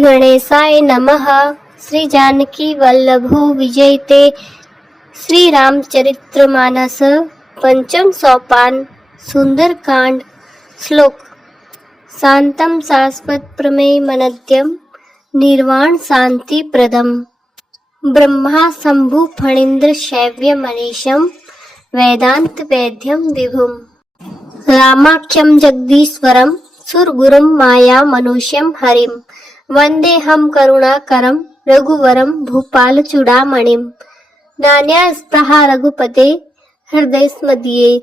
गणेशाय नमः। श्री जानकी वल्लभो विजयते। श्री रामचरितमानस पंचम सोपान सुंदरकांड। श्लोक। शांतं शाश्वत प्रमेयमनद्यं निर्वाण शांति प्रदम ब्रह्मा शंभु फणीन्द्र शैव्य मनीषम वेदांत वेद्यम विभुम रामाख्यम जगदीश्वरम सुरगुरुम माया मनुष्यम हरिम वंदे हम करुणाकरम रघुवरम भूपाल चूड़ामणिम नान्या स्पृहा रघुपते हृदयस्मदीये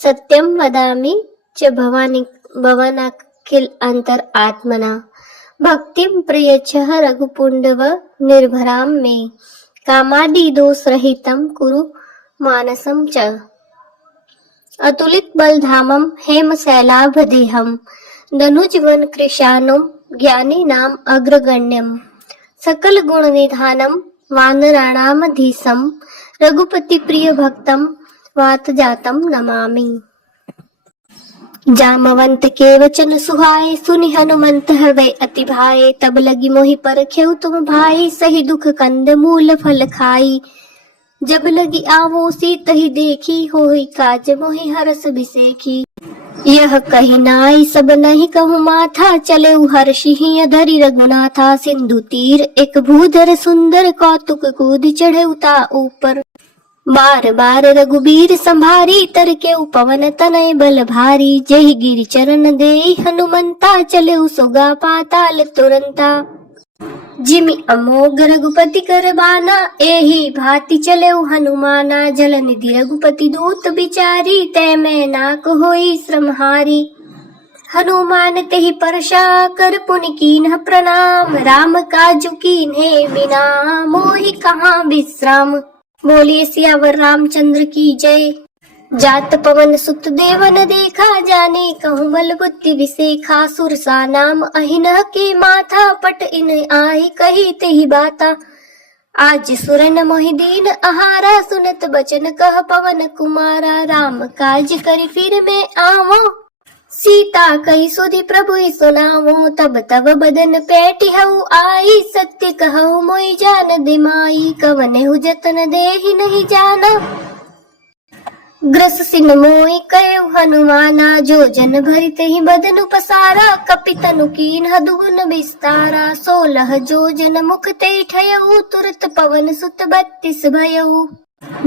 सत्यम वदामि च भवानाखिल अंतर आत्मना भक्तिम प्रयच्छः रघुपुंडव निर्भराम मे कामादि दोष रहितम कुरु मानसम च अतुलित बलधामम हेम शैलाभदेहम धनुजवन कृशानुम ज्ञानी नाम अग्रगण्यम सकल गुण निधानम वानराणामधीशम रघुपति प्रिय भक्तम वात जातम नमामि। जामवंत के वचन सुहाए सुनि हनुमंत हृदय अति भाए तब लगी मोहि परखेउ तुम भाई सही दुख कंद मूल फल खाई जब लगी आवो सीत ही देखी होई काज मोहि हरस बिसेखी यह कही नाई सब नहीं कहूँ माथा चले हर्षि धरि रघुनाथा सिंधु तीर एक भूधर सुंदर कौतुक कूद चढ़े उता ऊपर बार बार रघुबीर संभारी तर के पवन तनय बल भारी जय गिरि चरण दे हनुमंता चले सुगा पाताल तुरंता जिमि अमोघ रघुपति कर बाना एही भांति चले हनुमाना जल निधि रघुपति दूत बिचारी तै मैं नाक होई श्रमहारी हनुमान तेहि परशा कर पुनि कीन्ह प्रणाम राम काजु कीन्हे बिना मोहि कहाँ विश्राम। बोलिए सियावर रामचंद्र की जय। जात पवन सुत देवन देखा जाने कहूँ बल बुद्धि विसेखा सुरसा नाम अहिनह के माथा पट इन आहि कही तेहि बाता आज सुरन मोहि दीन आहारा सुनत बचन कह पवन कुमारा राम काज करि फिर में आवो सीता कही सुधि प्रभु सुनावो तब तब बदन पैटिहु आई सत्य कहु मोहि जान दिमाई कवनेहु जतन देहि नहीं जाना ग्रस सिन मोई कयु हनुमाना जो जन भरित ही बदनु पसारा कपितनु कीन्ह दुगुन विस्तारा 16 जो जन मुख ते ठयउ तुरत पवन सुत 32 भयउ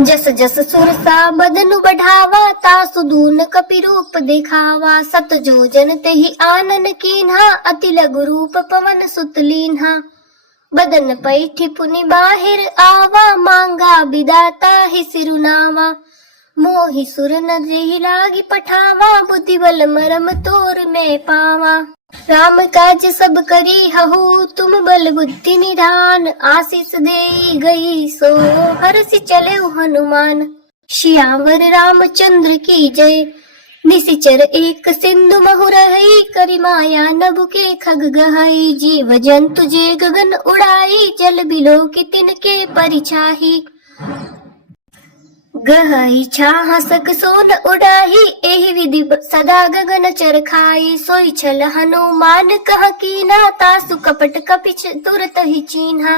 जस जस सुरसा बदनु बढ़ावा तासु दून कपि रूप दिखावा 7 जो जन ते ही आनन कीन्हा अति लघु रूप पवन सुत लीन्हा बदन पैठी पुनि बाहिर आवा मांगा विदाता ही सिरुनावा मोहि सुर नजहि लागी पठावा बुद्धि बल मरम तोर में पावा राम काज सब करी हहु तुम बल बुद्धि निधान आशीष दे गई सो हर्षि चले हनुमान श्यावर रामचंद्र की जय। निशिचर एक सिंधु महु रही करी माया नभ के खग गहई जीव जंतु जे गगन उड़ाई जल बिलो की तिनके परिछाही गहई छाह सक सोन उड़ाही एहि विधि सदा गगन चरखाई सोई छल हनुमान कह कीना तासु कपट कपिच तुरत ही चीन्हा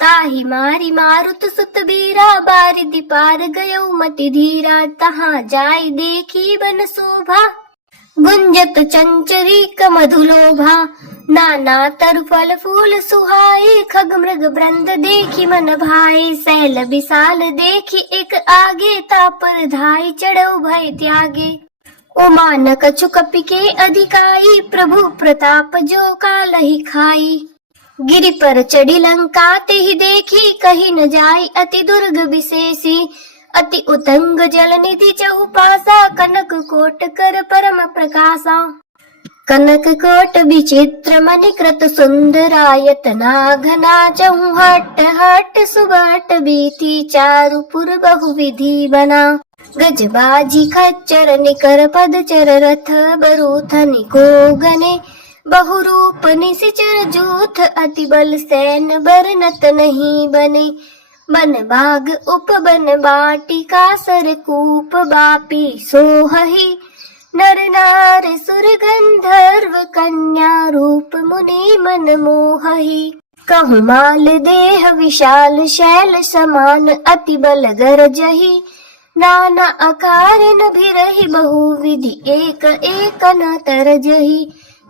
ताहि मारी मारुत सुत बीरा बारिधि पार गयो मति धीरा तहाँ जाय देखी बन शोभा गुंजत चंचरी मधुलोभा नाना तरु फल फूल सुहाए खग मृग ब्रंद देखी मन भाई सैल विशाल देखी एक आगे तापर धाई चढ़ो भय त्यागे उमान कछु कपि के अधिकाई प्रभु प्रताप जो काल ही खाई गिरि पर चढ़ी लंका ते ही देखी कही न जाई अति दुर्ग विशेषी अति उतंग जल निधि चहुपासा कनक कोट कर परम प्रकाशा कनक कोट विचित्र मणिकृत सुंदरायतना घना चहु हट हट सुबट बीती चारु पुर बहुविधि बना गजबाजी खच्चर निकर पद चर रथ बरूथनि को गने बहुरूप निशिचर जूथ अति बल सैन बरनत नहीं बने बन बाग उप बन बाटिका सर कूप बापी सोहही नर नार सुर गंधर्व कन्या रूप मुनि मन मोहहि। कहु माल देह विशाल शैल समान अति बल गरजहि। नाना आकार न भिरहि बहुविधि एक एक न तरजहि।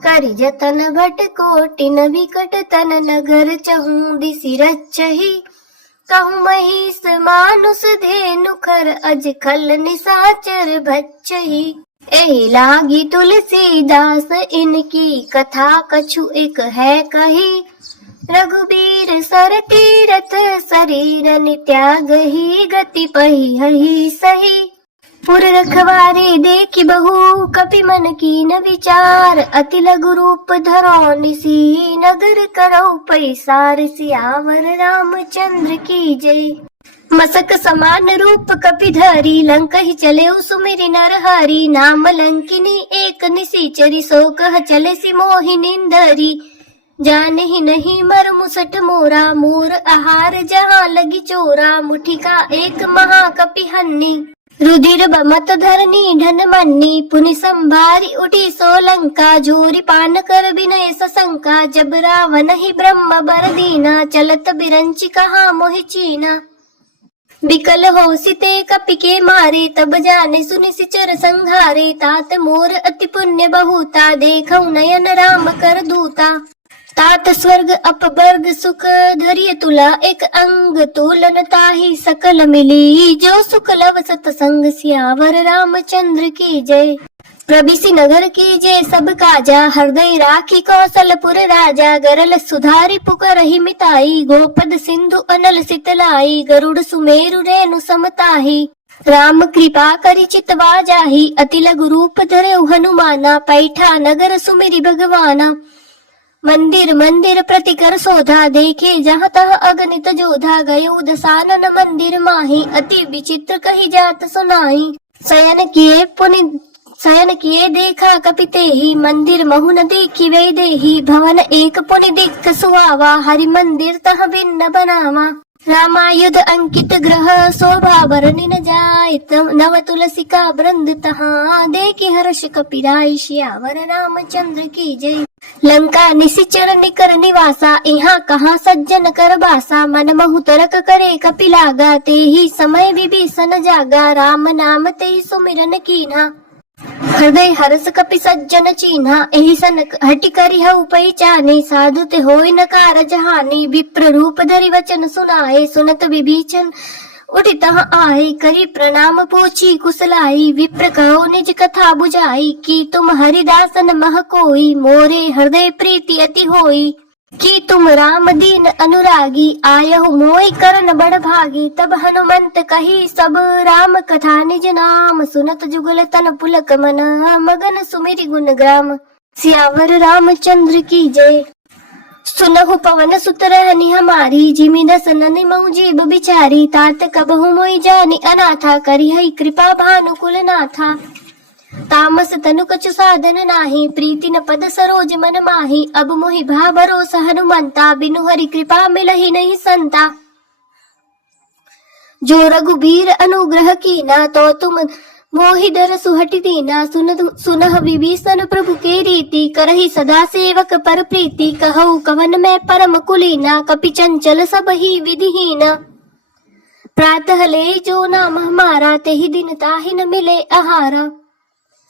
करि जतन भट कोटि न विकट तन नगर चहु दिसि रचहि। कहु महिष मानुष धेनु खर अज खल निसाचर भच्चहि। एहि लागी तुलसीदास इनकी कथा कछु एक है कही। रघुबीर सर तीरथ शरीर त्यागहि गति पहिहि सही। पुर रखवारे देखि बहु कपि मन कीन विचार। अति लघु रूप धरो निसी नगर करौ पैसार। सियावर रामचंद्र की जय। मसक समान रूप कपि धरी लंकहि चले सुमिरि नरहरि। नाम लंकिनी एक निसीचरी सो कह चले सि मोहिनी धरी। जाने ही नहीं मर मुसट मोरा मोर आहार जहाँ लगी चोरा। मुठी का एक महाकपि हन्नी रुधिर बमत धरनी ढन मन्नी। पुनि संभारी उठी सोलंका जोरी पान कर विनय सशंका। जब रावण ही ब्रह्म बर दीना चलत बिरंची कहा मोहि चीना। विकल हो सिते कपि के मारे तब जाने सुनि सिचर संघारे। तात मोर अति पुण्य बहुता देखौ नयन राम कर दूता। तात स्वर्ग अपवर्ग सुख धरिय तुला एक अंग तोलन ताहि सकल मिली। जो सुख लव सतसंग सियावर रामचंद्र की जय। प्रबिसी नगर की जय सब काजा हृदय राखी कौशलपुर राजा। गरल सुधारी पुकारहि मिताई गोपद सिंधु अनल सितलाई। गरुड़ सुमेरु रेणु समताहि राम कृपा करि चितवा जाहि। अति लघु रूप धरेउ हनुमाना पैठा नगर सुमिरि भगवाना। मंदिर मंदिर प्रति कर शोधा देखे जहाँ तह अगणित जोधा। गयो दसानन मंदिर माही अति विचित्र कही जात सुनाही। शयन किए देखा कपिते ही मंदिर महु न देखी वे देही। भवन एक पुनि दिख सुहावा हरि मंदिर तह भिन्न बनावा। रामायुध अंकित ग्रह शोभा बरनि न जाय। नव तुलसी का वृंद तहाँ देखी हर्ष कपिराय। सियावर रामचंद्र की जय। लंका निशिचर निकर निवासा यहाँ कहाँ सज्जन कर बासा। मन महु तरक करे कपि लागा ते ही समय विभीषण जागा। राम नाम ते ही सुमिरन कीन्हा हृदय हर्ष कपि सज्जन चीन्हा। एहि सन हटि करि हउ पहिचाने साधु ते होय न कारज हानि। विप्र रूप धरि वचन सुनाए सुनत विभीषण उठि तहाँ आए। करि प्रणाम पूछी कुशलाई विप्र कहो निज कथा बुझाई। कि तुम हरिदासन मह कोई मोरे हृदय प्रीति अति होई। कि तुम राम दीन अनुरागी आयहु मोहि करन बड़ भागी। तब हनुमंत कही सब राम कथा निज नाम। सुनत जुगल तन पुलक मन मगन सुमिरि गुण ग्राम। सियावर रामचंद्र की जय। सुनहु पवन सुत रहनी हमारी जिमि दसन निमउ जीव बिचारी। तात कबहु मोहि जानि अनाथा करि हई कृपा भानुकुल नाथा। तामस तनु कछु साधन नाही प्रीति न पद सरोज मन माही। अब मोहि भा भरोसा हनुमंता बिनु हरि कृपा मिलहि नहीं संता। जो रघुबीर अनुग्रह कीना तो तुम मोहि डर सुहटि दीना। सुनह विभीषण प्रभु के रीति करहि सदा सेवक पर प्रीति। कहु कवन मैं परम कुलीना कपि चंचल सब ही विधिहीना। प्रातः ले जो नाम हमारा तेहि दिन ताहि न मिले आहारा।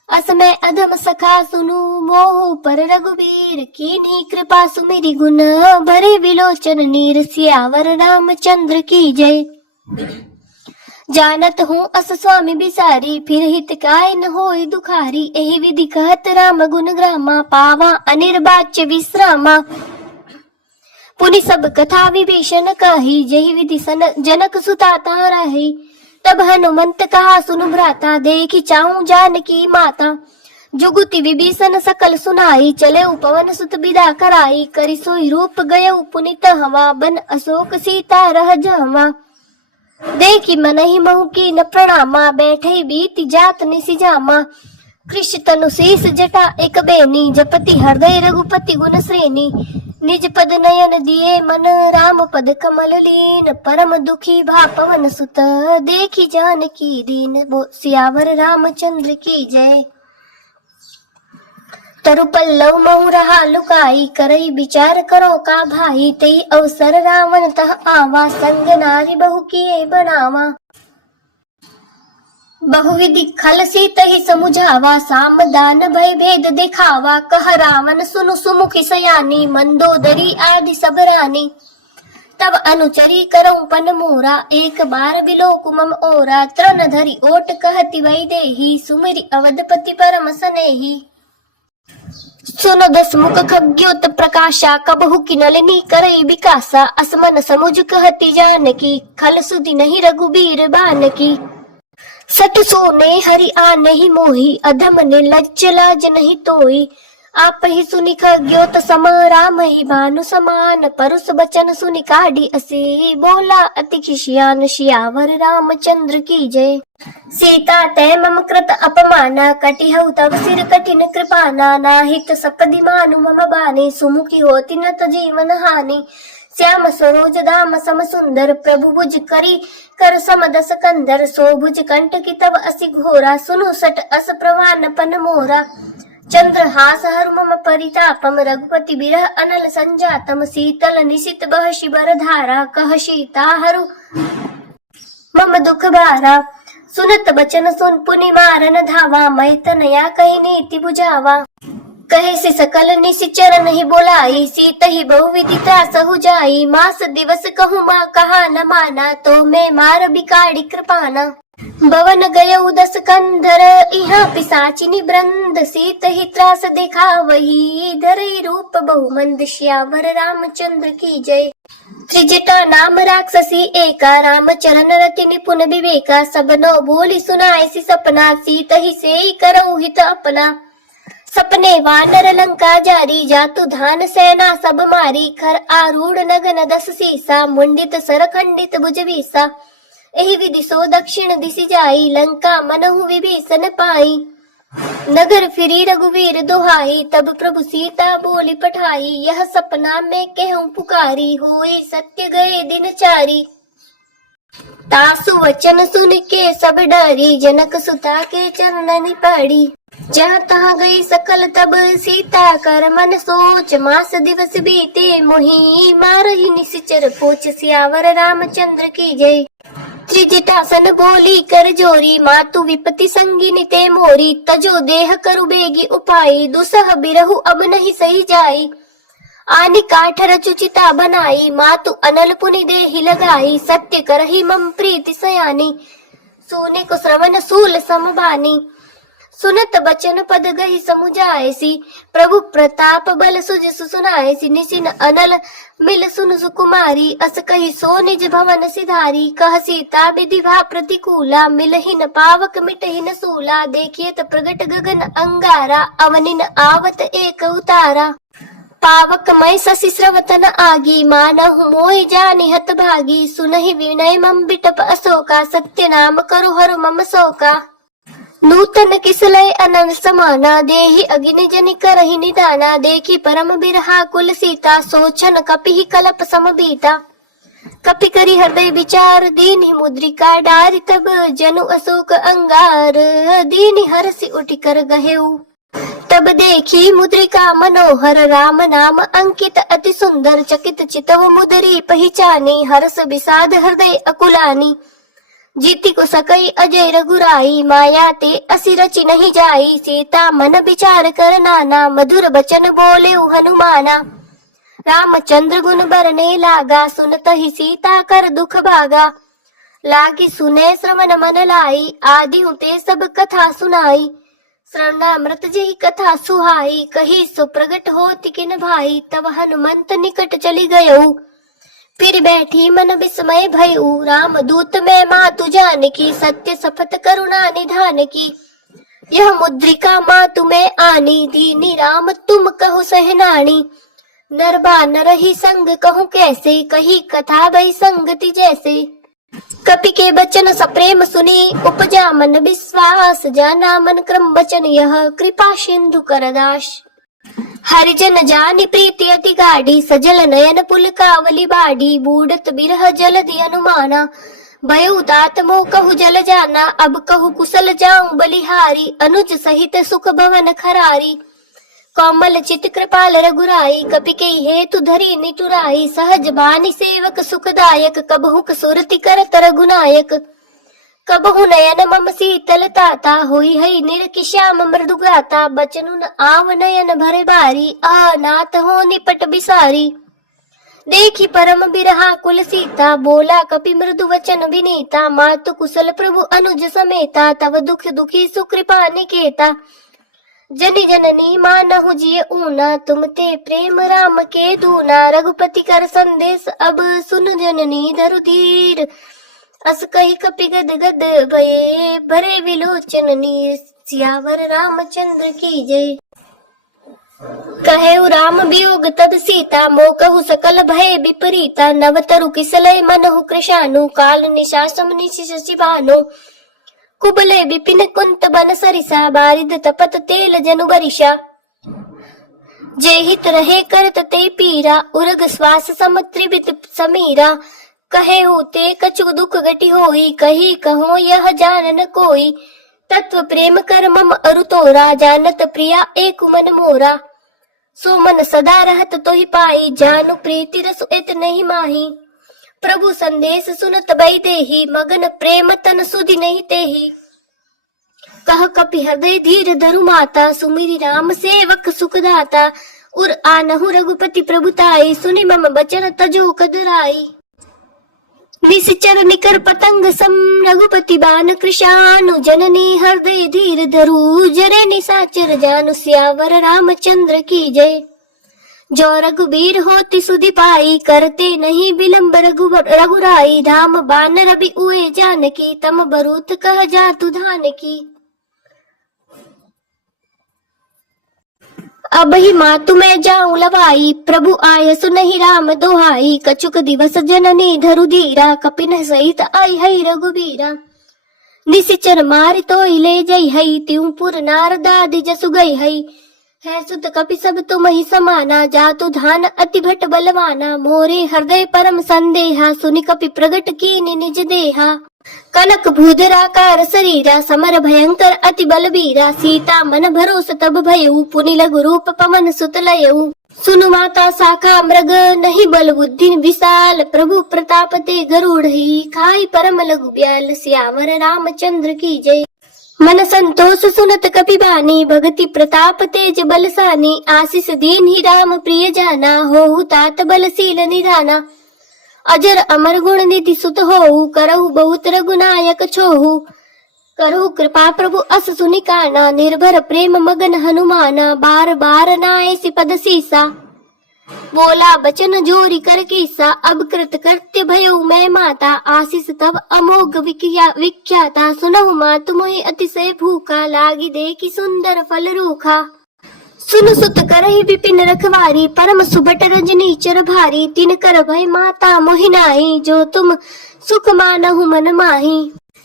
असमय अधम सखा सुनु मोह पर रघुबीर। कीन्ही कृपा सुमिरि गुण भरे विलोचन नीर। सियावर रामचंद्र की जय। जानत हूँ अस स्वामी बिसारी फिर हित काय न होय दुखारी। एहि विधि कहत राम गुण ग्रामा पावा अनिर्वाच्य विश्रामा। पुनि सब कथा विभीषण कही जेहि विधि जनक सुता रही। तब हनुमंत कहा सुनु भ्राता देखी चाहूं जानकी माता। जुगुति विभीषण सकल सुनाई चले पवन सुत विदा कराई। करि सोई रूप गयउ पुनित हवा बन अशोक सीता रह जहवा। देखी मनहि महु की न प्रणामा बैठे बीति जात निसि जामा। कृष तनु शीस जटा एक बेनी जपति हृदय रघुपति गुण श्रेणी। निज पद नयन दिए मन राम पद कमल लीन। परम दुखी भा पवन सुत देखी जानकी दीन। सियावर रामचंद्र की जय। तरु पल्लव महु रहा लुकाई, करई विचार करो का भाई, तेई अवसर रावण तह आवा, संग नारी बहु किए बनावा। बहुविधि खल सीत ही समुझावा, साम दान भय भेद दिखावा, कह रावण सुनु सुमुखी सयानी, मंदोदरी आदि सब रानी। तब अनुचरी करऊं पन मोरा, एक बार बिलोकु मम ओरा, तृण धरि ओट कहति वैदेही, सुमिरि अवधपति परम सनेही। सुनो दस मुख खग्योत प्रकाशा, कबहु की नलिनी करई विकासा, असमन समुझ कहति जानकी, खल सुधि नहीं रघुबीर बानकी। सट सोने हरि आ नहीं मोही, अधम निर्लज्ज लाज नहीं तोई, आप ही सुनि खग्योत सम राम ही भानु समान, परुष बचन सुनि काढ़ी असी, बोला अति खिसियान, सियावर रामचंद्र की जय। सीता तै मम कृत अपमाना, कटिहउ तव सिर कठिन कृपाना, नाहित सपदि मानु मम बानी, सुमुखी होति न त जीवन हानि। श्याम सरोज धाम सम सुंदर, प्रभु भुज करी कर सम दस कंधर, सो भुज कंठ की तव असि घोरा, सुनु सट अस प्रवान पन मोरा। चंद्रहास हर मम परितापम, रघुपति बिरह अनल संजातम, शीतल निशित बह शिबर धारा, कह सीता हरु मम दुख भारा। सुनत बचन सुन पुनि मारन धावा, मैं तनया कही नीति बुझावा। कहे से सकल निशिचर नहीं बोलाई, सीत ही बहुविधि त्रास हो जाई, मास दिवस कहूँ माँ कहा न माना, तो मैं मार बिकाड़ी कृपाना। भवन गयउ दस कंधर, इहा पिसाचिनी वृंद, सीत ही त्रास देखा वही, धरई रूप बहुमंद, श्यावर रामचंद्र की जय। त्रिजटा नाम राक्षसी एका, राम चरण रति निपुण विवेका, सबनो बोली सुनाए सी सपना, सीत ही से करऊ हित अपना। सपने वानर लंका जारी, जातु धान सेना सब मारी, खर आरूढ़ नगन दस सीसा, मुंडित सर खंडित भुज वीसा। एहि विधि सो दक्षिण दिशि जाई, लंका मनहु विभीषण पाई। नगर फिरी रघुवीर दुहाई, तब प्रभु सीता बोली पठाई, यह सपना में कहूँ पुकारी, होए सत्य गए दिन चारी। तासु वचन सुन के सब डरी, जनक सुता के चरणन पड़ी। जहाँ तहाँ गई सकल तब सीता, कर मन सोच मास दिवस बीते मोही, मारही निशिचर पोच, सियावर रामचंद्र की जय। त्रिजटासन बोली कर जोरी, मातु विपति संगिनी ते मोरी, तजो देह करु बेगी उपाई, दुसह बिरहु अब नहीं सही जाई। आनि काठ रचुचिता बनाई, मातु अनल पुनि देहि लगाई, सत्य करही मम प्रीति सयानी, सोने को श्रवण सूल समबानी। सुनत बचन पद गही समुझाएसी, प्रभु प्रताप बल सुज सुनाएसी, निसिन अनल मिल सुन सुकुमारी, अस कही सो निज भवन सिधारी। कह सीता विधि भा प्रतिकूला, मिलहि न पावक मिटहि न सूला, देखिए त प्रगट गगन अंगारा, अवनिन आवत एक उतारा। पावक मय शशि स्रवतन आगी, मानहु मोहि जानि हत भागी, सुनहि विनय मम बिटप अशोका, सत्य नाम करु हरु मम शोका। नूतन किसलय अनंत समाना, देहि अग्नि जनि करहि निदाना, देखी परम बिरहा कुल सीता, सोचन कपि कलप समबीता। कपि करि हृदय विचार, दीनि मुद्रिका डारि, तब जनु अशोक अंगार, दीनि हरसि उठि कर गहेउ। तब देखी मुद्रिका मनोहर, राम नाम अंकित अति सुंदर, चकित चितव मुदरी पहिचानी, हर्ष विषाद हृदय अकुलानी। जीति को सकई अजय रघुराई, माया ते असि रचि नहीं जाई, सीता मन विचार कर नाना, मधुर बचन बोले हनुमाना। रामचंद्र गुण बरने लागा, सुनत ही सीता कर दुख भागा, लागी सुने श्रवण मन लाई, आदि ते सब कथा सुनाई। श्रवणामृत जही कथा सुहाई, कही सो प्रगट होति किन भाई, तब हनुमंत निकट चली गयऊ। फिर बैठी मन विस्मय भयऊ, राम दूत में मातु जानकी, सत्य सपथ करुणा निधान की। यह मुद्रिका मातु में आनी, दीनी राम तुम कहो सहनानी। नर बानर ही संग कहूँ कैसे, कही कथा भई संगति जैसे। कपि के बचन सप्रेम सुनी, उपजा मन विश्वास, जाना मन क्रम बचन यह, कृपा सिंधु करदास। हरिजन जानि प्रीति अति गाढ़ी, सजल नयन पुल कावली बाड़ी, बूढ़त बिरह जलधि अनुमाना। भयउ तात मोह कहु जल जाना, अब कहु कुशल जाऊं बलिहारी, अनुज सहित सुख भवन खरारी। कोमल चित कृपाल रघुराई, कपि के हेतु धरी निटुराई, सहज बानी सेवक सुखदायक, कबहु सुरति करत रघुनायक। कबहु नयन मम शीतल ताता, होई है निरखि श्याम मृदु गाता, बचनु न आव नयन भरे बारी, नाथ हो निपट बिसारी। देखी परम बिरहा कुल सीता, बोला कपि मृदु वचन विनीता, मातु कुशल प्रभु अनुज समेता, तव दुख दुखी सुकृपा निकेता। जनि जननी मानहु जिय ऊना, तुम ते प्रेम राम के दूना, रघुपति कर संदेश अब सुन जननी धरु धीर। अस कही कपि गद गद भये, भरे विलोचन नीर, सियावर रामचंद्र की जय। कहेउ राम वियोग तद सीता, मोकहु सकल भय विपरीता, नव तरु किसलय मनहु कृशानु, काल निशासम निशिष शिवानु। कुबले विपिन कुंत बन सरिसा, बारिद तपत तेल जनु बरिषा। जे हित रहे करत ते पीरा, उरग श्वास सम त्रिवित समीरा। कहेउ ते कछु दुख घटी होई, कही कहो यह जानन कोई। तत्व प्रेम कर मम अरु तोरा, जानत प्रिया एक मन मोरा। सो मन सदा रहत तोहि पाई, जानु प्रीति रस एत नहीं माही। प्रभु संदेश सुनत बई देही, मगन प्रेम तन सुधि नहीं तेही। कह कपि हृदय धीर धरु माता, सुमिरि राम सेवक सुखदाता। उर आनहु रघुपति प्रभुताई, सुनि मम बचन तजो कदराई। निश्चर निकर पतंग सम, रघुपति बान कृशानु, जननी हृदय धीर धरु, जरे निसाचर जानु, सियावर रामचंद्र की जय। जो रघुबीर होति सुधि पाई, करते नहीं विलंब रघुराई। धाम बानर भी उए जानकी, तम बरूत कह जातु धान की। अब ही मातु मैं जाऊं लवाई, प्रभु आय सुनहि राम दोहाई। कछुक दिवस जननी धरु धीरा, कपिन सहित आई है रघुबीरा। निशिचर मारि तोहि ले जई है, त्यों पुर नारदादि जसु गई है सुत कपि सब तुम ही समाना, जातु धान अति भट बलवाना। मोरे हृदय परम संदेहा, सुनि कपि प्रगट कीनि निज देहा। कनक भूधराकार शरीरा, समर भयंकर अति बलबीरा। सीता मन भरोस तब भयउ, पुनि लघु रूप पवन सुत लयउ। सुनु माता शाखा मृग, नहीं बल बुद्धि विशाल। प्रभु प्रताप ते गरुड़हि, खाई परम लघु ब्याल। सियावर रामचंद्र की जय। मन संतोष सुनत कपि बानी, भगति प्रताप तेज बलसानी। आशीष दीन ही राम प्रिय जाना, होहु तात बलशील निधाना। अजर अमर गुण निधि सुत होऊ, करहु बहुत रघुनायक छोहू। करहु कृपा प्रभु अस सुनि काना, निर्भर प्रेम मगन हनुमाना। बार बार नाए पद सीसा, बोला बचन जोरी कर कीसा। अब कृत कृत्य भयउ मैं माता, आशीष तब अमोघ विख्याता। सुनहु मातु मोहि अतिशय भूखा, लागी देखी सुंदर फल रूखा। सुन सुत करहि विपिन रखवारी, परम सुबट रजनी चर भारी। तिन कर भय माता मोहिनाई, जो तुम सुख मानहु मन माही।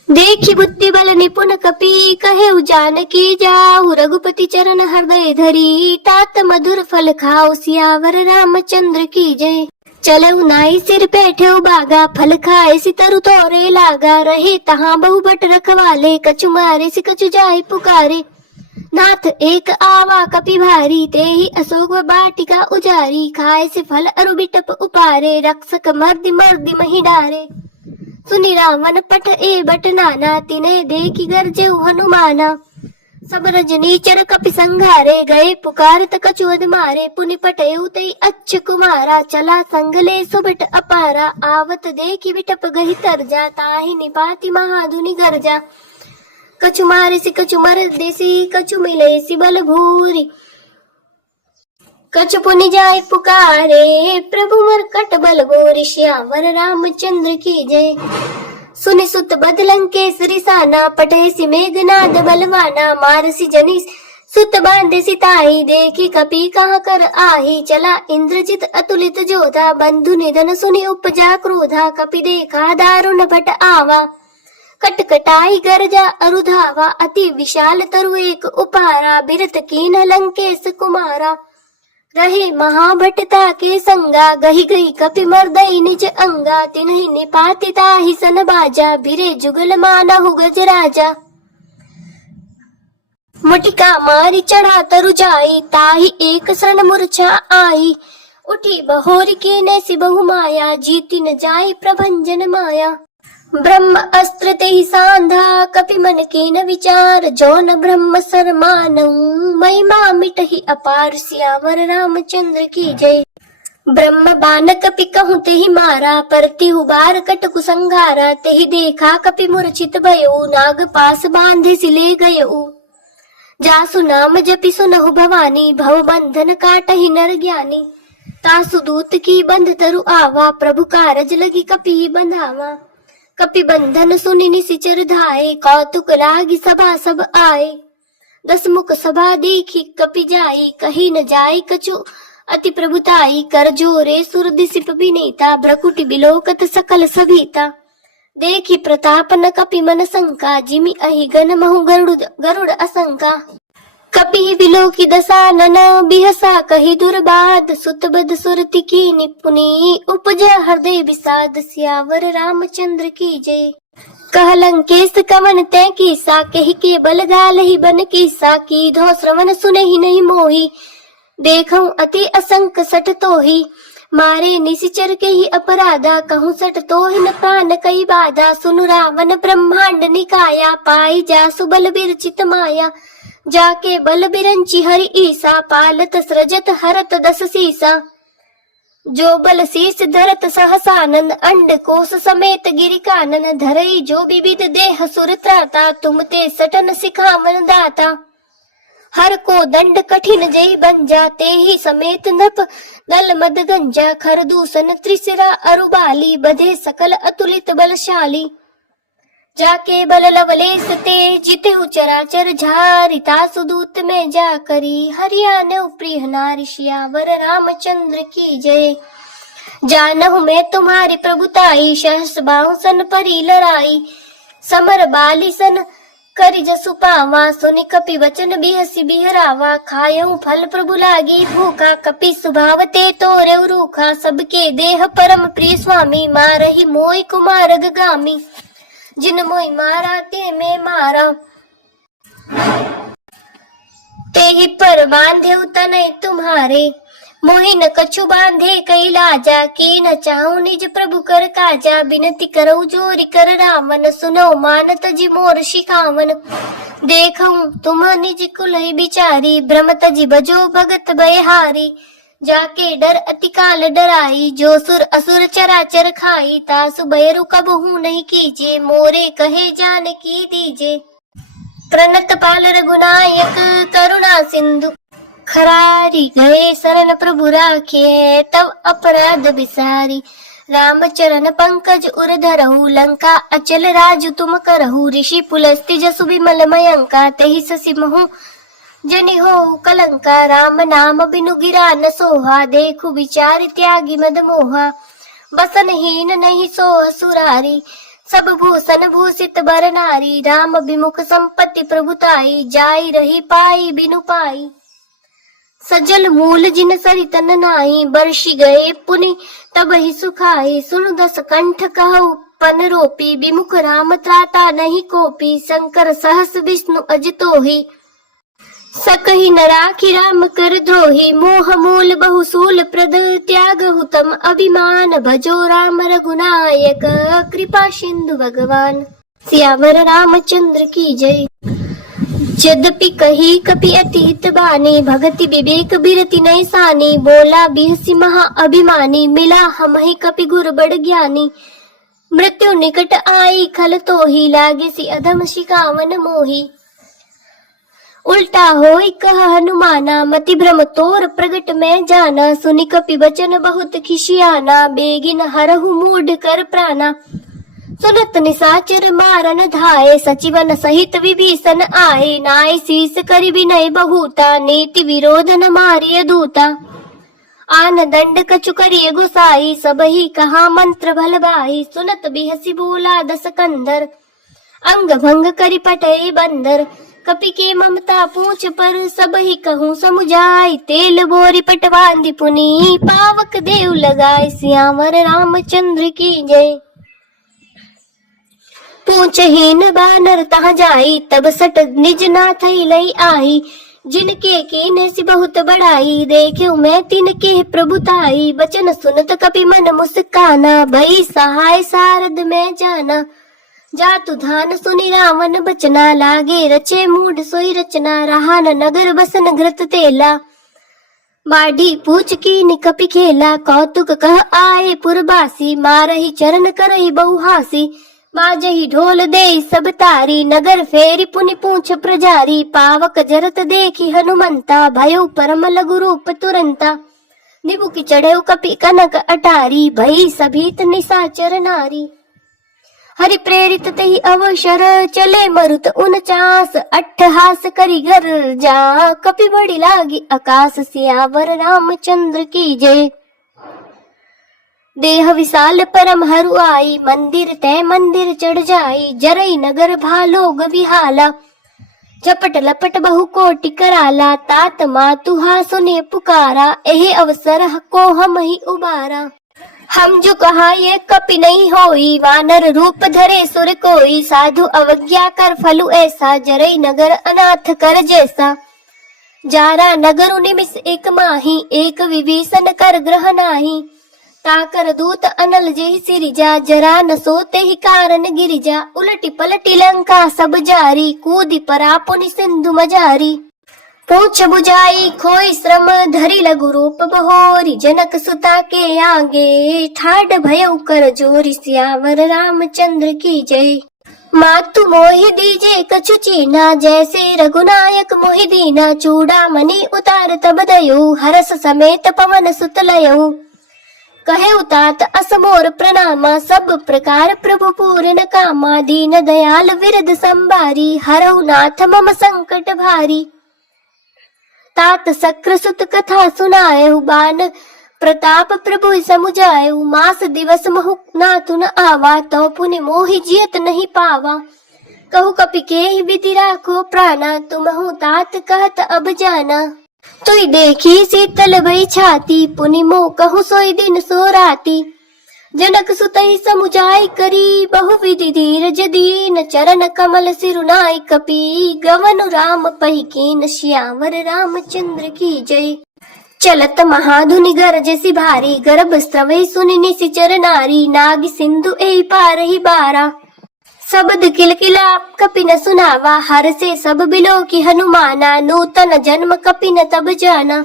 देखी बुद्धि बल निपुण कपि, कहे जानकी जाऊ। रघुपति चरण हृदय धरी, तात मधुर फल खाओ। सियावर रामचंद्र की जय। चलऊ नाई सिर बैठे बागा, फल खाए सि तरु तोरे लागा। रहे तहाँ बहु भट रखवाले, कछु मारे सि कछु जाहि पुकारे। नाथ एक आवा कपि भारी, तेहि अशोक बाटिका उजारी। खाए से फल अरु बिटप उपारे, रक्षक मर्दि मर्दि महि डारे। सुनि रावण पट ए बट नाना, तिने देखी गरजेउ हनुमाना। सब रजनीचर कपि संघारे, गए पुकारत कछु अध मारे। पुनि पटयउ तई अच्छ कुमारा, चला संग ले सुबट अपारा। आवत देखी बिटप गहि तरजा, ताहि निपाति महाधुनि गरजा। कछु मारे सि कछु मर देसी, कछु मिले सि बल भूरी। कछु पुनि जाय पुकारे, प्रभु मरकट बल गोरी। श्यावर रामचंद्र की जय। सुनि सुत बदलंकेसरी साना, पटे सि मेघनाद बलवाना। मारसि जनि सुत बांधे सि ताई, देखी कपि कहाँ कर आही। चला इंद्रजित अतुलित जोधा, बंधु निधन सुनि उपजा क्रोधा। कपि देखा दारुण भट आवा, कटकटाई गरजा अरुधावा। अति विशाल तरु एक उपारा, बिरत कीन लंकेश कुमारा। रहे महाभटता के संगा, गही गही कपि मर्दई निज अंगा। तिन्हि निपाति ताहि सन बाजा, बिरे जुगल मानहु गज राजा। मुटिका मारी चढ़ा तरु जाई, ताही एक शरण मूर्छा आई। उठी बहोरी की नैसी बहु माया, जीती न जाई प्रभंजन माया। ब्रह्म अस्त्र ते ही सांधा, कपि मन के न विचार, जो न ब्रह्म सर मानऊ, महिमा मिटहि अपार। सियावर रामचंद्र की जय। ब्रह्म बान कपि कहूँ ते ही मारा, परति हुबार कटकु संघारा। ते ही देखा कपि मूर्छित भयो, नाग पास बांधे सिले गयऊ। जासु नाम जपि सुनहु भवानी, भव बंधन काटहि नर ज्ञानी। तासु दूत की बंध तरु आवा, प्रभु कारज लगी कपि बंधावा। कपि बंधन सुनि निसिचर धाये, कौतुक लागी सभा सब आए। दस मुख सभा देखी कपि जाई, कही न जाई कछु अति प्रभुताई। कर जोरे सुर दिसिप विनीता, भ्रकुटि बिलोकत सकल सभीता। देखी प्रताप न कपि मन शंका, जिमि अहि गन महु गरुड़ असंका। कपि विलोकी दसानन, बिहसा कहि दुर्बाद। सुत बद सुरति की निपुनी, उपजा हृदय विषाद। सियावर रामचंद्र की जय। कह लंकेश कवन तै कीसा, कहि के बल गालहि बन कीसा। की धो श्रवण सुनहि नहीं मोही, देखऊं अति असंक सट तोही। मारे निसिचर के ही अपराधा, कहूँ सट तोहि न प्राण कई बाधा। सुनु रावण ब्रह्मांड निकाया, पाई जासु बल बिरचित माया। जाके बल बिरंची हरि ईसा, पालत सृजत हरत दस सीसा। जो बल शीस धरत सहसानन, अंड कोश समेत गिरि कानन। धरई जो विविध देह सुर त्राता, तुम ते सटन सिखावन दाता। हर को दंड कठिन जय बन जाते ही, समेत नृप दल मद गंजा। खर दूषण त्रिशिरा अरुबाली, बधे सकल अतुलित बलशाली। जाके बल लवलेस ते, जिते चराचर झारिता। सुदूत में जा करी, हरियाणा प्रिय नारी। सियावर रामचंद्र की जय। जानहु मैं तुम्हारी प्रभुताई, सहस बाहु सन परी लड़ाई। समर बाली सन करि जसु पावा, सुनि कपि वचन बिहसि बिहरावा। खायऊ फल प्रभु लागी भूखा, कपि स्वभाव ते तोरे रूखा। सबके देह परम प्रिय स्वामी, मारहि मोहि कुमारग गामी। जिन मोहि मारा ते में मारा, ते ही पर बांधेउ तनय तुम्हारे। मोहि न कछु बांधे कई लाजा, की न चाहूं निज प्रभु कर काजा। बिनती करऊ जोरी कर रावण, सुनो मानत जी मोर शिखावन। देखऊं तुम निज कुलहि बिचारी, भ्रम तजी बजो भगत भयहारी। जाके डर अति काल डराई, जो सुर असुर चराचर खाई। तासु भयरु कबहू नहीं कीजे, मोरे कहे जान की दीजे। प्रणत पाल रघुनायक, करुणा सिंधु खरारी। गए शरण प्रभु राखे, तब अपराध बिसारी। रामचरण पंकज उर धरहु, लंका अचल राजु तुम करहु। ऋषि पुलस्त्य जसु विमल मयंका, तेहि ससि महु जनि हो कलंका। राम नाम बिनु गिरा न सोहा, देखु विचार त्यागी मद मोहा। बसन हीन नहीं सोह सुरारी, सब भूषण भूषित बर नारी। राम विमुख संपत्ति प्रभुताई, जाई रही पाई बिनु पाई। सजल मूल जिन सरितन नाई, बरषि गए पुनि तब ही सुखाई। सुनु दस कंठ कहु पन रोपी, विमुख राम त्राता नहीं कोपी। शंकर सहस विष्णु अजितोहि, सकहि न राखी राम कर द्रोही। मोह मूल बहुसूल प्रद, त्यागहु तम अभिमान। भजो राम रघुनायक, कृपा सिंधु भगवान। सियावर रामचंद्र की जय। यद्यपि कही कपि अतीत बानी, भगति विवेक बिरति नहीं सानी। बोला बिहसी महा अभिमानी, मिला हमहि कपि गुर बड़ ज्ञानी। मृत्यु निकट आई खल तोहि, लागे सी अधम शिकावन मोही। उल्टा होई कह हनुमाना, मति भ्रम तोर प्रगट में जाना। सुनि कपि वचन बहुत खिसियाना, बेगिन हरहु मूढ़ कर प्राणा। सुनत निशाचर मारन धाये, सचिवन सहित विभीषण आए। नाय शीस करि विनय बहुता, नीति विरोध न मारिय दूता। आन दंड कछु करिय गुसाई, सबहि कहा मंत्र भल भाई। सुनत बिहसी बोला दस कंधर, अंग भंग करि पटई बंदर। कपि के ममता पूछ पर, सबहि कहूँ समुझाई। तेल बोरी पट बांधि पुनि, पावक देव लगाए। सियावर रामचंद्र की जय। पूछहीन बानर तहाँ जाई, तब सट निज नाथ लई आई। जिनके कीने सी बहुत बढ़ाई, देख्यो मैं तिनके प्रभुताई। बचन सुनत कपि मन मुस्काना, भई सहाय सारद में जाना। जातु धान सुनि रावण बचना, लागे रचे मूढ़ सोई रचना। रहा न नगर बसन घृत तेला, बाढ़ी पूछ की कपि खेला। कौतुक कह आए पुरबासी, मारही चरण करही बहुहासी। बाजही ढोल दे सब तारी, नगर फेरी पुनि पूछ प्रजारी। पावक जरत देखी हनुमंता, भयो परम लघु रूप तुरंता। निबुकी चढ़े कपि कनक अटारी, भई सभीत निशाचर नारी। हरि प्रेरित तही अवसर, चले मरुत 49 अट्ठहास करी गर्जा। कपि बड़ी लागी आकाश, सियावर रामचंद्र की जय। देह विशाल परम हरु आई, मंदिर तय मंदिर चढ़ जाई। जरई नगर भालोग विहाला, झपट लपट बहु कोटि कराला। तात मातु हा सुने पुकारा, एहे अवसर को हम ही उबारा। हम जो कहा ये कपि नहीं होई, वानर रूप धरे सुर कोई। साधु अवज्ञा कर फलु ऐसा, जरई नगर अनाथ कर जैसा। जारा नगर निमिष एक माही, एक विभीषण कर ग्रह नाही। ताकर दूत अनल जेहि सिरिजा, जरा न सोते ही कारण गिरिजा। उलटी पलटी लंका सब जारी, कूदी परा पुनि सिंधु मजारी। पूछ बुझाई खोई श्रम, धरि लघु रूप बहोरी। जनक सुता के आगे, ठाड भयउ कर जोरी। सियावर रामचंद्र की जय। मातु मोहि दीजे कछु चीना, जैसे रघुनायक मोहि दीना। चूड़ामणि उतार तब दयो, हरस समेत पवन सुत लयो। कहे उतात असमोर प्रणामा, सब प्रकार प्रभु पूर्ण कामा। दीन दयाल विरद संभारी, हरहु नाथ मम संकट भारी। तात सक्र सुत कथा सुनायहु, बान प्रताप प्रभु समुझायहु। मास दिवस महु नाथु न आवा, तो पुनि मोहि जियत नहीं पावा। कहु कपि केहि विधि राखो प्राणा, तुमहु तात कहत अब जाना। तुई देखी शीतल भई छाती, पुनि मोह कहु सोई दिन सो राती। जनक सुतहि समुझाई करी, बहु विधि धीरज दीन। चरण कमल सिरुनाई कपि, गवनु राम पहि कीन। श्यावर रामचंद्र की जय। चलत महाधुनि गरजसि भारी, गर्भ स्रवै सुनि निशिचर नारी। नाग सिंधु एहि पारहि बारा, शब्द किलकिला कपि न सुनावा। हर से सब बिलो की हनुमाना, नूतन जन्म कपि न तब जाना।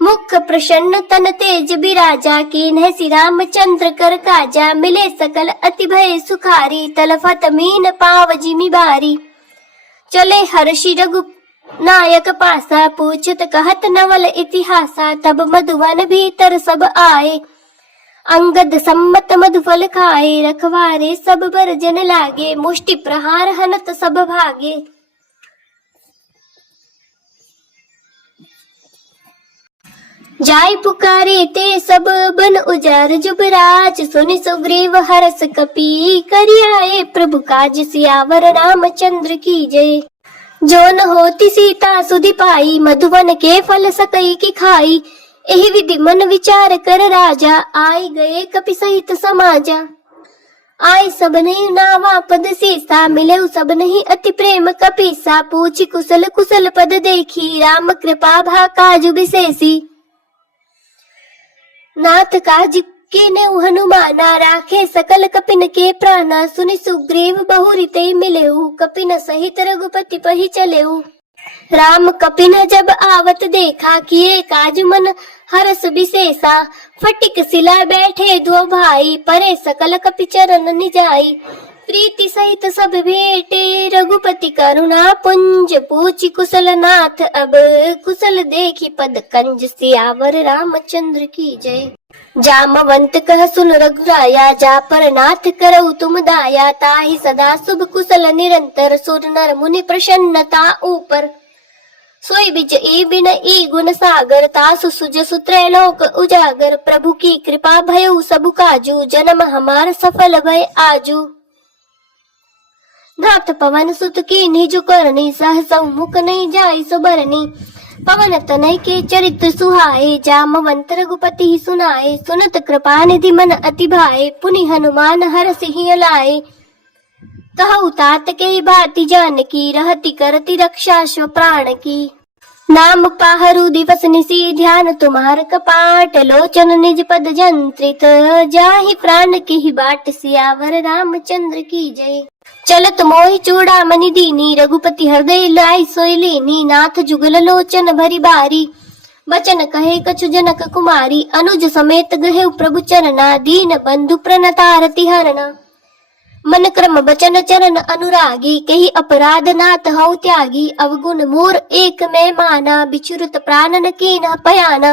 मुख प्रसन्न तन तेज बिराजा, कीन्ह श्री रामचंद्र कर काजा। मिले सकल अति भय सुखारी, तलफत मीन पाव जिमि बारी। चले हर्षि रघु नायक पासा, पूछत कहत नवल इतिहासा। तब मधुवन भीतर सब आए, अंगद सम्मत मधुफल खाए। रखवारे सब बरजन लागे, मुष्टि प्रहार हनत सब भागे। जाय पुकारे ते सब बन उजार जुबराज। सुनि सुग्रीव हरस कपि, करि आए प्रभु काज। सियावर रामचंद्र की जय। जो न होती सीता सुधि पाई, मधुवन के फल सकई की खाई। एहि विधि मन विचार कर राजा, आई गए कपि सहित समाजा। आई सब नहीं नावा पद सीसा, मिले सब नहीं अति प्रेम कपीसा। पूछी कुशल कुशल पद देखी, राम कृपा भा काजु विशेषी। नाथ काज कीन्हे हनुमाना, राखे सकल कपिन के प्राणा। सुनि सुग्रीव बहुरी ते मिलेऊ, कपिन सहित रघुपति पहि चलेऊ। राम कपिन जब आवत देखा, किए काज मन हरस विशेषा। फटिक सिला बैठे दो भाई, परे सकल कपि चरण निजाई। प्रीति सहित सब भेटे, रघुपति करुणा पुंज। पूछी कुशल नाथ अब, कुशल देखी पद कंज। सियावर रामचंद्र की जय। जामवंत कह सुन रघुराया, जा पर नाथ करऊ तुम दाया। ताहि सदा शुभ कुशल निरंतर, सुर नर मुनि प्रसन्नता ऊपर। सोई बिज ई बिन ई गुण सागर, तासु सुजसु त्रैलोक उजागर। प्रभु की कृपा भयउ सबु काजू, जन्म हमार सफल भय आजू। नाथ पवन सुत की निज करनी, सहसौ मुख नहीं जाई सुबरनी। पवन तनय के चरित्र सुहाए, जामवंत रघुपति सुनाए। सुनत कृपा निधि मन अति भाए, पुनि हनुमान हरषि लाए। कहु तात के भांति जानकी, रहती करती रक्षा स्व प्राण की। नाम पाहरु दिवस निसी, ध्यान तुम्हार कपाट, लोचन निज पद जंत्रित, जाहि प्राण की बाट, सियावर रामचंद्र की जय। चलत मोहि चूड़ामणि दीनी, रघुपति हृदय लाई सोई लीनी, नाथ जुगल लोचन भरी बारी, बचन कहे कछु जनक कुमारी, अनुज समेत गहे प्रभु चरना, दीन बंधु प्रणतारति हरना। मन क्रम बचन चरण अनुरागी, कही अपराध नाथ हौ त्यागी, अवगुण मोर एक में माना, बिचुरत प्राणन कीन पयाना।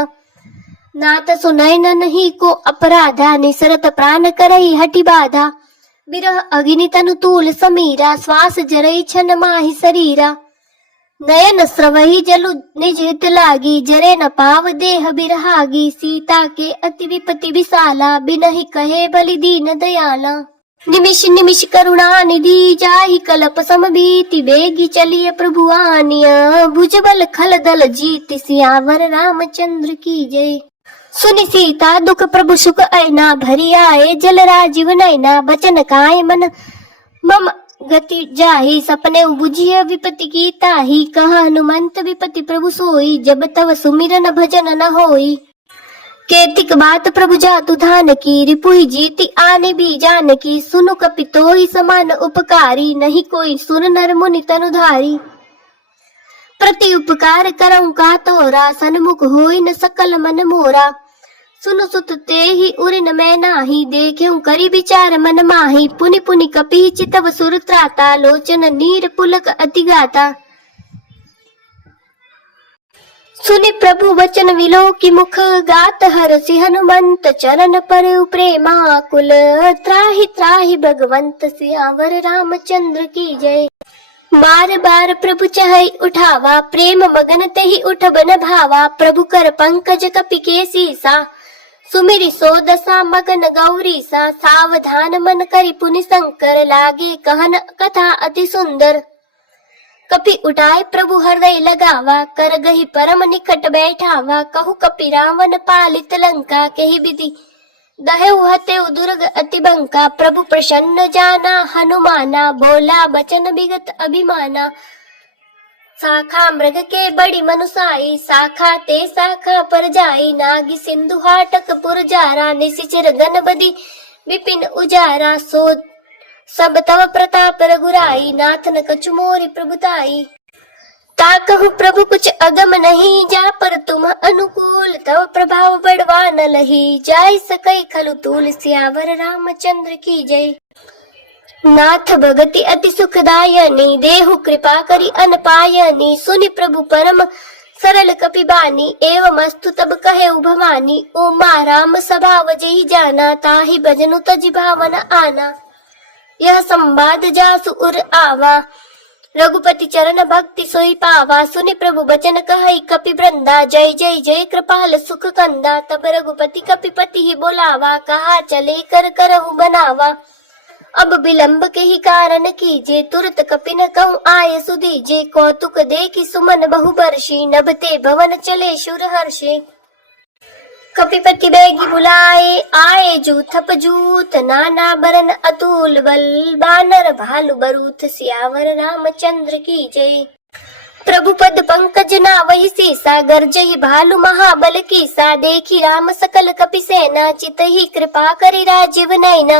नाथ सुनय नहीं को अपराधा, निसरत प्राण करई हटि बाधा, बिरह अग्नि तनु तूल समीरा, श्वास जरई छन माहि शरीरा। नयन स्रवहि जलु निज हित लागी, जरे न पाव देह बिरहागी, सीता के अति विपति विशाला, बिनहि कहे बलि दीन दयाला। निमिष निमिष करुणा निधि, जाहि कलप समभीति, बेगी चलिए प्रभु आनिया, भुजबल खल दल जीति, सियावर रामचंद्र की जय। सुनि सीता दुख प्रभु सुख ऐना, भरी आए जल राजीव नैना, बचन काय मन मम गति जाहि, सपने बुझिय विपति की ताहि, कह हनुमंत विपति प्रभु सोई, जब तव सुमिरन भजन न होई। केतिक बात प्रभु जातु धान की, रिपुहि जीति आने भी जान की, सुनु कपितोहि समान उपकारी, नहीं कोई सुर नर मुनि तनुधारी। प्रति उपकार करऊं का तोरा, सन्मुख होई न सकल मन मोरा, सुनु सुत ते ही उरिन मैं नाही, देखें करी विचार मन माही, पुनि पुनि कपि चितव सुर त्राता, लोचन नीर पुलक अति गाता। सुनि प्रभु वचन विलो की मुख, गात हरसि हनुमंत, चरण पर प्रेमाकुल, त्राहि त्राहि भगवंत, सियावर रामचंद्र की जय। बार बार प्रभु चहई उठावा, प्रेम मगन तेहि उठ बन भावा, प्रभु कर पंकज कपि के सीसा, सुमिरि सो दशा मगन गौरी सा, सावधान मन करि पुनि शंकर, लागे कहन कथा अति सुंदर। कपि उठाए प्रभु हृदय लगावा, कर गही परम निकट बैठावा, कहु कपि रावण पालित लंका, कही विधि दहेउ हतेउ दुर्ग अति बंका। प्रभु प्रसन्न जाना हनुमाना, बोला बचन विगत अभिमाना, शाखा मृग के बड़ी मनुसाई, शाखा ते शाखा पर जाई, नागी सिंधु हाटक पुर जारा, निशिचर गन बदी विपिन उजारा, सो सब तव प्रताप रघुराई, नाथ न कछु मोरी प्रभुताई। ताकहु प्रभु कुछ अगम नहीं, जा पर तुम अनुकूल, तव प्रभाव बढ़वा न लही, जाय सकई खलु तूल, सियावर रामचंद्र की जय। नाथ भगति अति सुखदायनी, देहु कृपा करी अनपायनी, सुनि प्रभु परम सरल कपि बानी, एवं अस्तु तब कहे भवानी, उमा राम स्वभाव जेहि जाना, ताहि भजनु तजि भावन आना। यह संवाद जासु उर आवा, रघुपति चरण भक्ति सोई पावा, सुनि प्रभु बचन कहई कपि वृंदा, जय जय जय कृपाल सुख कंदा। तब रघुपति कपिपति ही बोलावा, कहा चले कर करहु बनावा, अब विलंब के ही कारण कीजे, तुरत कपि न कहूँ आय सुदीजे, कौतुक देखि सुमन बहु बरसी, नभते भवन चले शुर हर्षे। कपिपति बेगी बुलाए, आए जूथप जूथ, नाना बरन अतुल बल, बानर भालु बरूथ, सियावर रामचंद्र की जय। प्रभु पद पंकज नावहि सीसा, गर्जहि भालु महाबल कीसा, देखी राम सकल कपि सेना, चितहि कृपा करि राजीव नैना।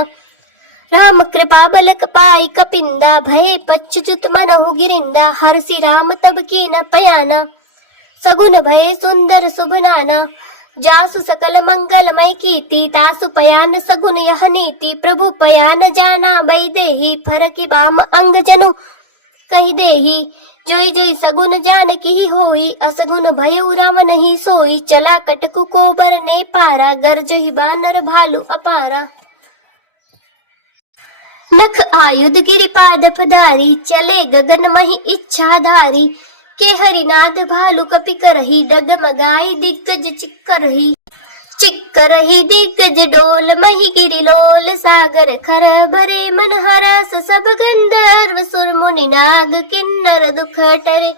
राम कृपा बलक पाई कपिंदा, भय पच्युत मनहु गिरिंदा, हर्षि राम तब कीन पयाना, सगुन भय सुंदर शुभ नाना। जासु सकल मंगलमय कीर्ति, तासु पयान सगुन यह नीति, प्रभु पयान जाना बई देहि, फरकि बाम अंग जनु कहि देहि, जोई जोई सगुन जान की होई, असगुन भयउ राम नहीं सोई, चला कटकु कोबर ने पारा, गर्जहि बानर भालु अपारा। नख आयुध गिरिपाद पधारी, चले गगन मही इच्छाधारी, के हरिनाद भालु कपि करही, डगमगाई दिग्गज चिक्करही। चिक्करही दिग्गज डोल, मही गिरिलोल, सागर खर भरे मन हरस, सब गंधर्व सुर मुनि नाग, किन्नर दुख टरे,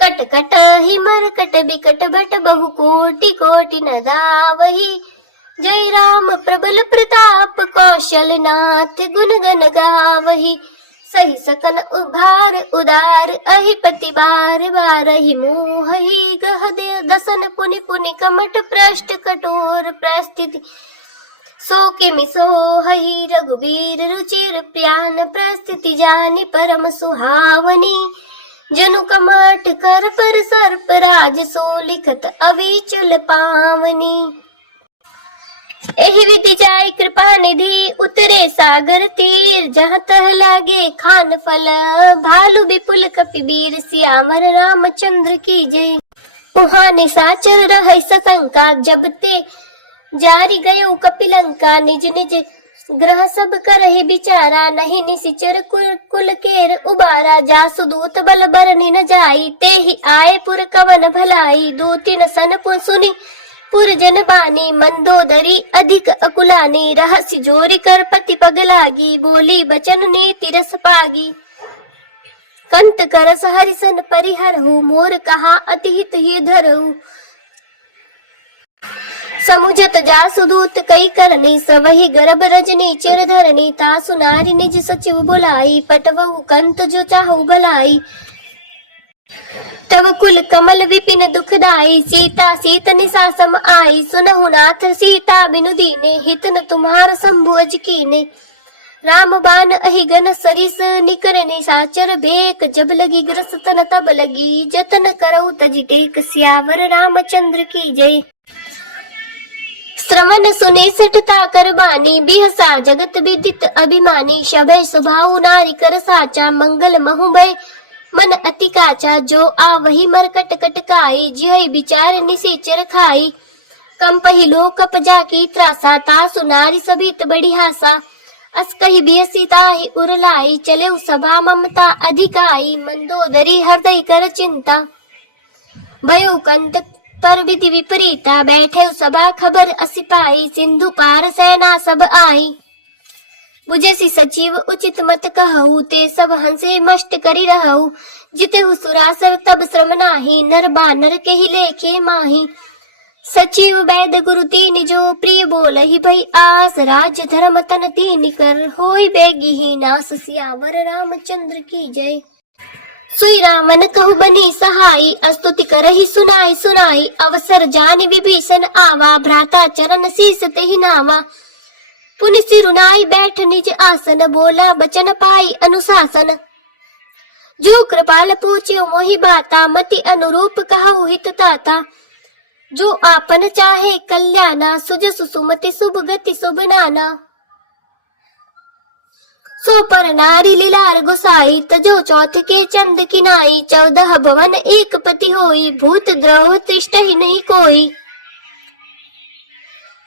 कट कट ही मरकट बिकट भट, बहु कोटि कोटि न धावही। जय राम प्रबल प्रताप, कौशल नाथ गुण गन गावही, सही सकन उभार उदार अहि पति बार बार ही मोह ही गह दे दसन पुनि पुनि कमट पृष्ठ कठोर प्रस्थिति सो के मिसो हही रघुवीर रुचिर प्यान प्रस्थिति जानी परम सुहावनी जनु कमट कर पर सर्प राज सो लिखत अविचल पावनी एहि विधि जाय कृपा निधि उतरे सागर तीर जहाँ तह लागे खान फल भालू विपुल कपिवीर सियावर रामचंद्र की जय उहाँ निशाचर रह सशंका जब ते जारी गयो कपिलंका निज निज ग्रह सब करहि बिचारा नहीं निशिचर कुल केर उबारा जासु दूत बल बरनि न जाई ते ही आए पुर कवन भलाई दो तीन सन पुर सुनी पुर जन बानी मंदोदरी अधिक अकुलानी रहस्य जोरी कर पति पग लागी बोली बचन ने तिरस पागी कंत करस हरिसन परिहरहु मोर कहा अति हित ही धरहु समुझत जासु दूत कई करनी सवही गर्भ रजनी चिर धरनी तासु नारी निज सचिव बुलाई पटवहु कंत जो चाहु भलाई तब कुल कमल विपिन दुखदाई सीता सीत निशा सम आई सुनहु नाथ सीता बिनु दीने हित न तुम्हार शंभु अज कीने राम बान अहि गन सरिस निकर निशाचर भेक जब लगी ग्रस तन तब लगी जतन करऊ तज टेक सियावर रामचंद्र की जय श्रवण सुने सठता कर बानी बिहसा जगत विदित अभिमानी शबै स्वभाव नारी कर साचा मंगल महुबय मन अति काचा जो आ वही मरकट कटकाई जिहै विचार निसेचर खाई कंपहि लोक पजा की त्रासा तासु नारी सभित बड़ी हासा अस कही बियसी ताहि उरलाई चले सभा ममता अधिकाई मंदोदरी हृदय कर चिंता भयो कंत पर विधि विपरीता बैठे सभा खबर असिपाई सिंधु पार सेना सब आई बुझे सी सचिव उचित मत कहू ते सब हंसे मष्ट करी रहू जिते सुरासर तब श्रम नाही नर बानर के ही लेखे माही सचिव वैद गुरु तीन जो प्रिय बोल ही भई आस राज धर्म तन तीन कर होई बेगी ही नास सियावर रामचंद्र की जय सुई रामन कहु बनी सहाई अस्तुति करहि सुनाई सुनाई अवसर जानि विभीषण आवा भ्राता चरण शीस तेहि नावा पुनि सिरुनाई बैठ निज आसन बोला बचन पाई अनुशासन जो कृपाल पूछ्यो मोहि बाता मति अनुरूप कहु हित ताता जो आपन चाहे कल्याणा सुजसु सुमति शुभ गति शुभ नाना सो पर नारी लीलार गुसाई तजो चौथ के चंद किनाई 14 भवन एक पति होई भूत द्रोह त्रिष्ट ही नहीं कोई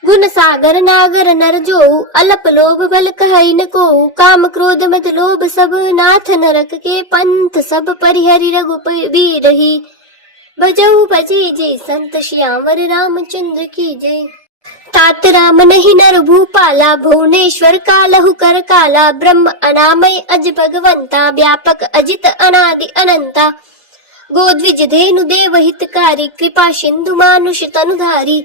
गुण सागर नागर नर जो अलप लोभ बल कहई न को काम क्रोध मद लोभ सब नाथ नरक के पंथ सब परिहरि रघुबीर ही भजऊ भजी जय संत श्यामर रामचंद्र की जय तात राम नहीं नर भूपाला भुवनेश्वर कालहु कर काला ब्रह्म अनामय अज भगवंता व्यापक अजित अनादि अनंता गोद्विज धेनु देव हितकारी कृपा सिंधु मानुष तनुधारी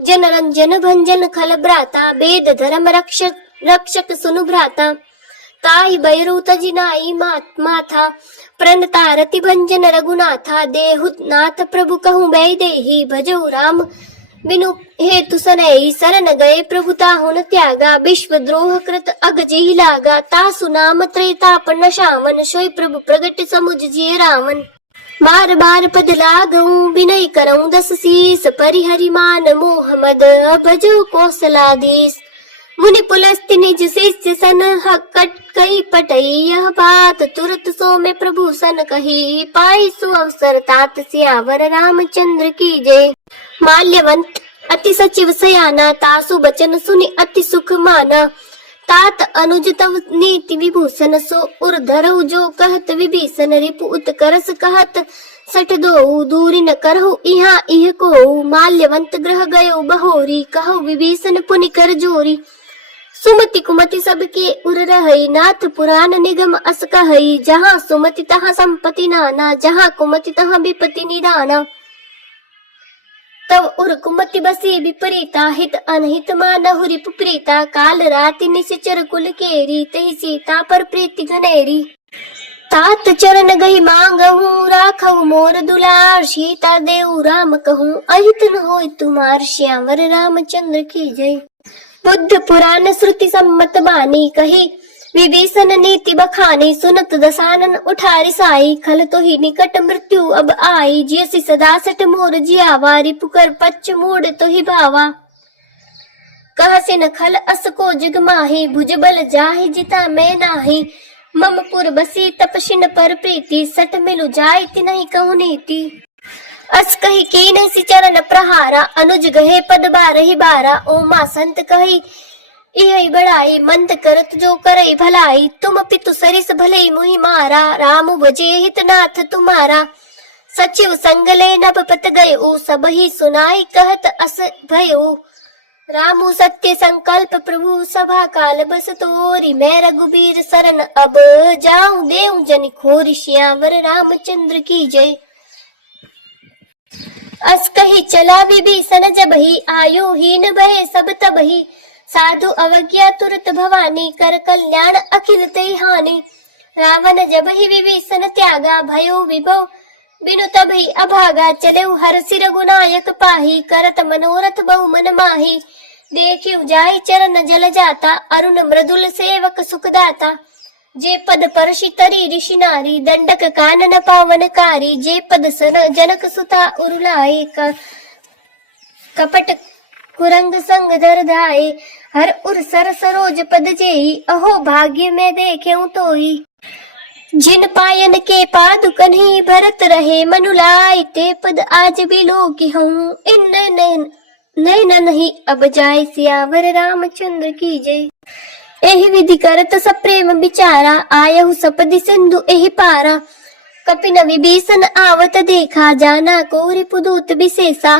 जन रंजन भंजन खल भ्राता वेद धर्म रक्षक सुनु भ्राता ताई बैरु तजिनाई माथा प्रणतारति भंजन रघुनाथा देहुत नाथ प्रभु कहूँ बै देहि भजऊ राम बिनु हेतु सनई शरण गए प्रभुता हुन त्यागा विश्व द्रोह कृत अग जी लागा तासु नाम त्रैताप नशावन सोई प्रभु प्रगट समुझ जिय रावण बार बार पद लागऊ विनय करऊं दस शीस परिहरि मान मोह मद भजो कौशलाधीश मुनि पुलस्त्य निज शिष्य सन हकट कई पटई यह बात तुरत सो में प्रभु सन कही पाई सु अवसर तात सियावर रामचंद्र की जय माल्यवंत अति सचिव सयाना तासु बचन सुनि अति सुख माना तात अनुज तव नीति विभूषण सो उर धरऊ जो कहत विभीषण रिपु उत्करस कहत सठ दो दूरी न करहु इहा इह को माल्यवंत ग्रह गयो बहोरी कहु विभीषण पुनि कर जोरी सुमति कुमति सबके उर रहई नाथ पुराण निगम अस कहई जहाँ सुमति तहाँ संपत्ति नाना जहाँ कुमति तहाँ विपत्ति निदाना तब उर कुमति बसी विपरीता हित अनहित मानहु रिपु प्रीता काल राति निशिचर कुल केरी तहि सीता पर प्रीति घनेरी तात चरण गही मांगहूँ राखहु मोर दुलार, सीता देऊ राम कहूँ अहित न होय तुमार, श्यावर रामचंद्र की जय। बुद्ध पुराण श्रुति सम्मत बानी कही, विभीषण नीति बखानी, सुनत दसानन उठारी साई, खल तो ही निकट मृत्यु अब आई, जियसि सदा सट मोर जियावा, रिपुकर पच्च मोड़ तो ही भावा। कहसे न खल अस को जग माही, भुज बल जाहि जिता मैं नाही, मम पुर बसी तपशिन पर प्रीति, सट मिलु जाय तिनहि कहु नीति। अस कही कीन्ह सि चरण प्रहारा, अनुज गहे पद बारहि बारा, ओमा संत कही यही बड़ाई, मंत करत जो करई भलाई, तुम पितु सरिस भले मुहि मारा, राम भजे हितनाथ तुम्हारा। सचिव संग ले नभ पत गयो, सब ही सुनाई कहत अस भयो, रामु सत्य संकल्प प्रभु सभा काल बस तोरी, मैं रघुबीर शरण अब जाऊं देऊं जनि खोरी, श्यावर रामचंद्र की जय। अस कही चला विभीषण जबहि, आयु हीन भय सब तबहि, साधु अवज्ञा तुरत भवानी, कर कल्याण अखिल ते हानि। रावण जबहि विभीषण त्यागा, भयो विभव बिनु तबहि अभागा, चलेउ हरषि रघुनायक पाही, करत मनोरथ बहु मन माही। देखिउ जाहि चरण जल जाता, अरुण मृदुल सेवक सुखदाता, जे पद परषि तरी ऋषि नारी, दंडक कानन पावनकारी, जे पद सन जनक सुता उरुलाए, कपट कुरंग संग धर धाये, हर उर सर सरोज पद जेई, अहो भाग्य में देखेऊ तोई। जिन पायन के पादुकन ही भरत रहे, मनुलाई ते पद आज बिलो की हूँ, इन नैन नहीं अब जाय, सियावर रामचंद्र की जय। एहि विधि करत सब प्रेम विचारा, आयहु सपदि सिंधु एहि पारा, कपिन विभीषण आवत देखा, जाना को रिपुदूत विशेषा,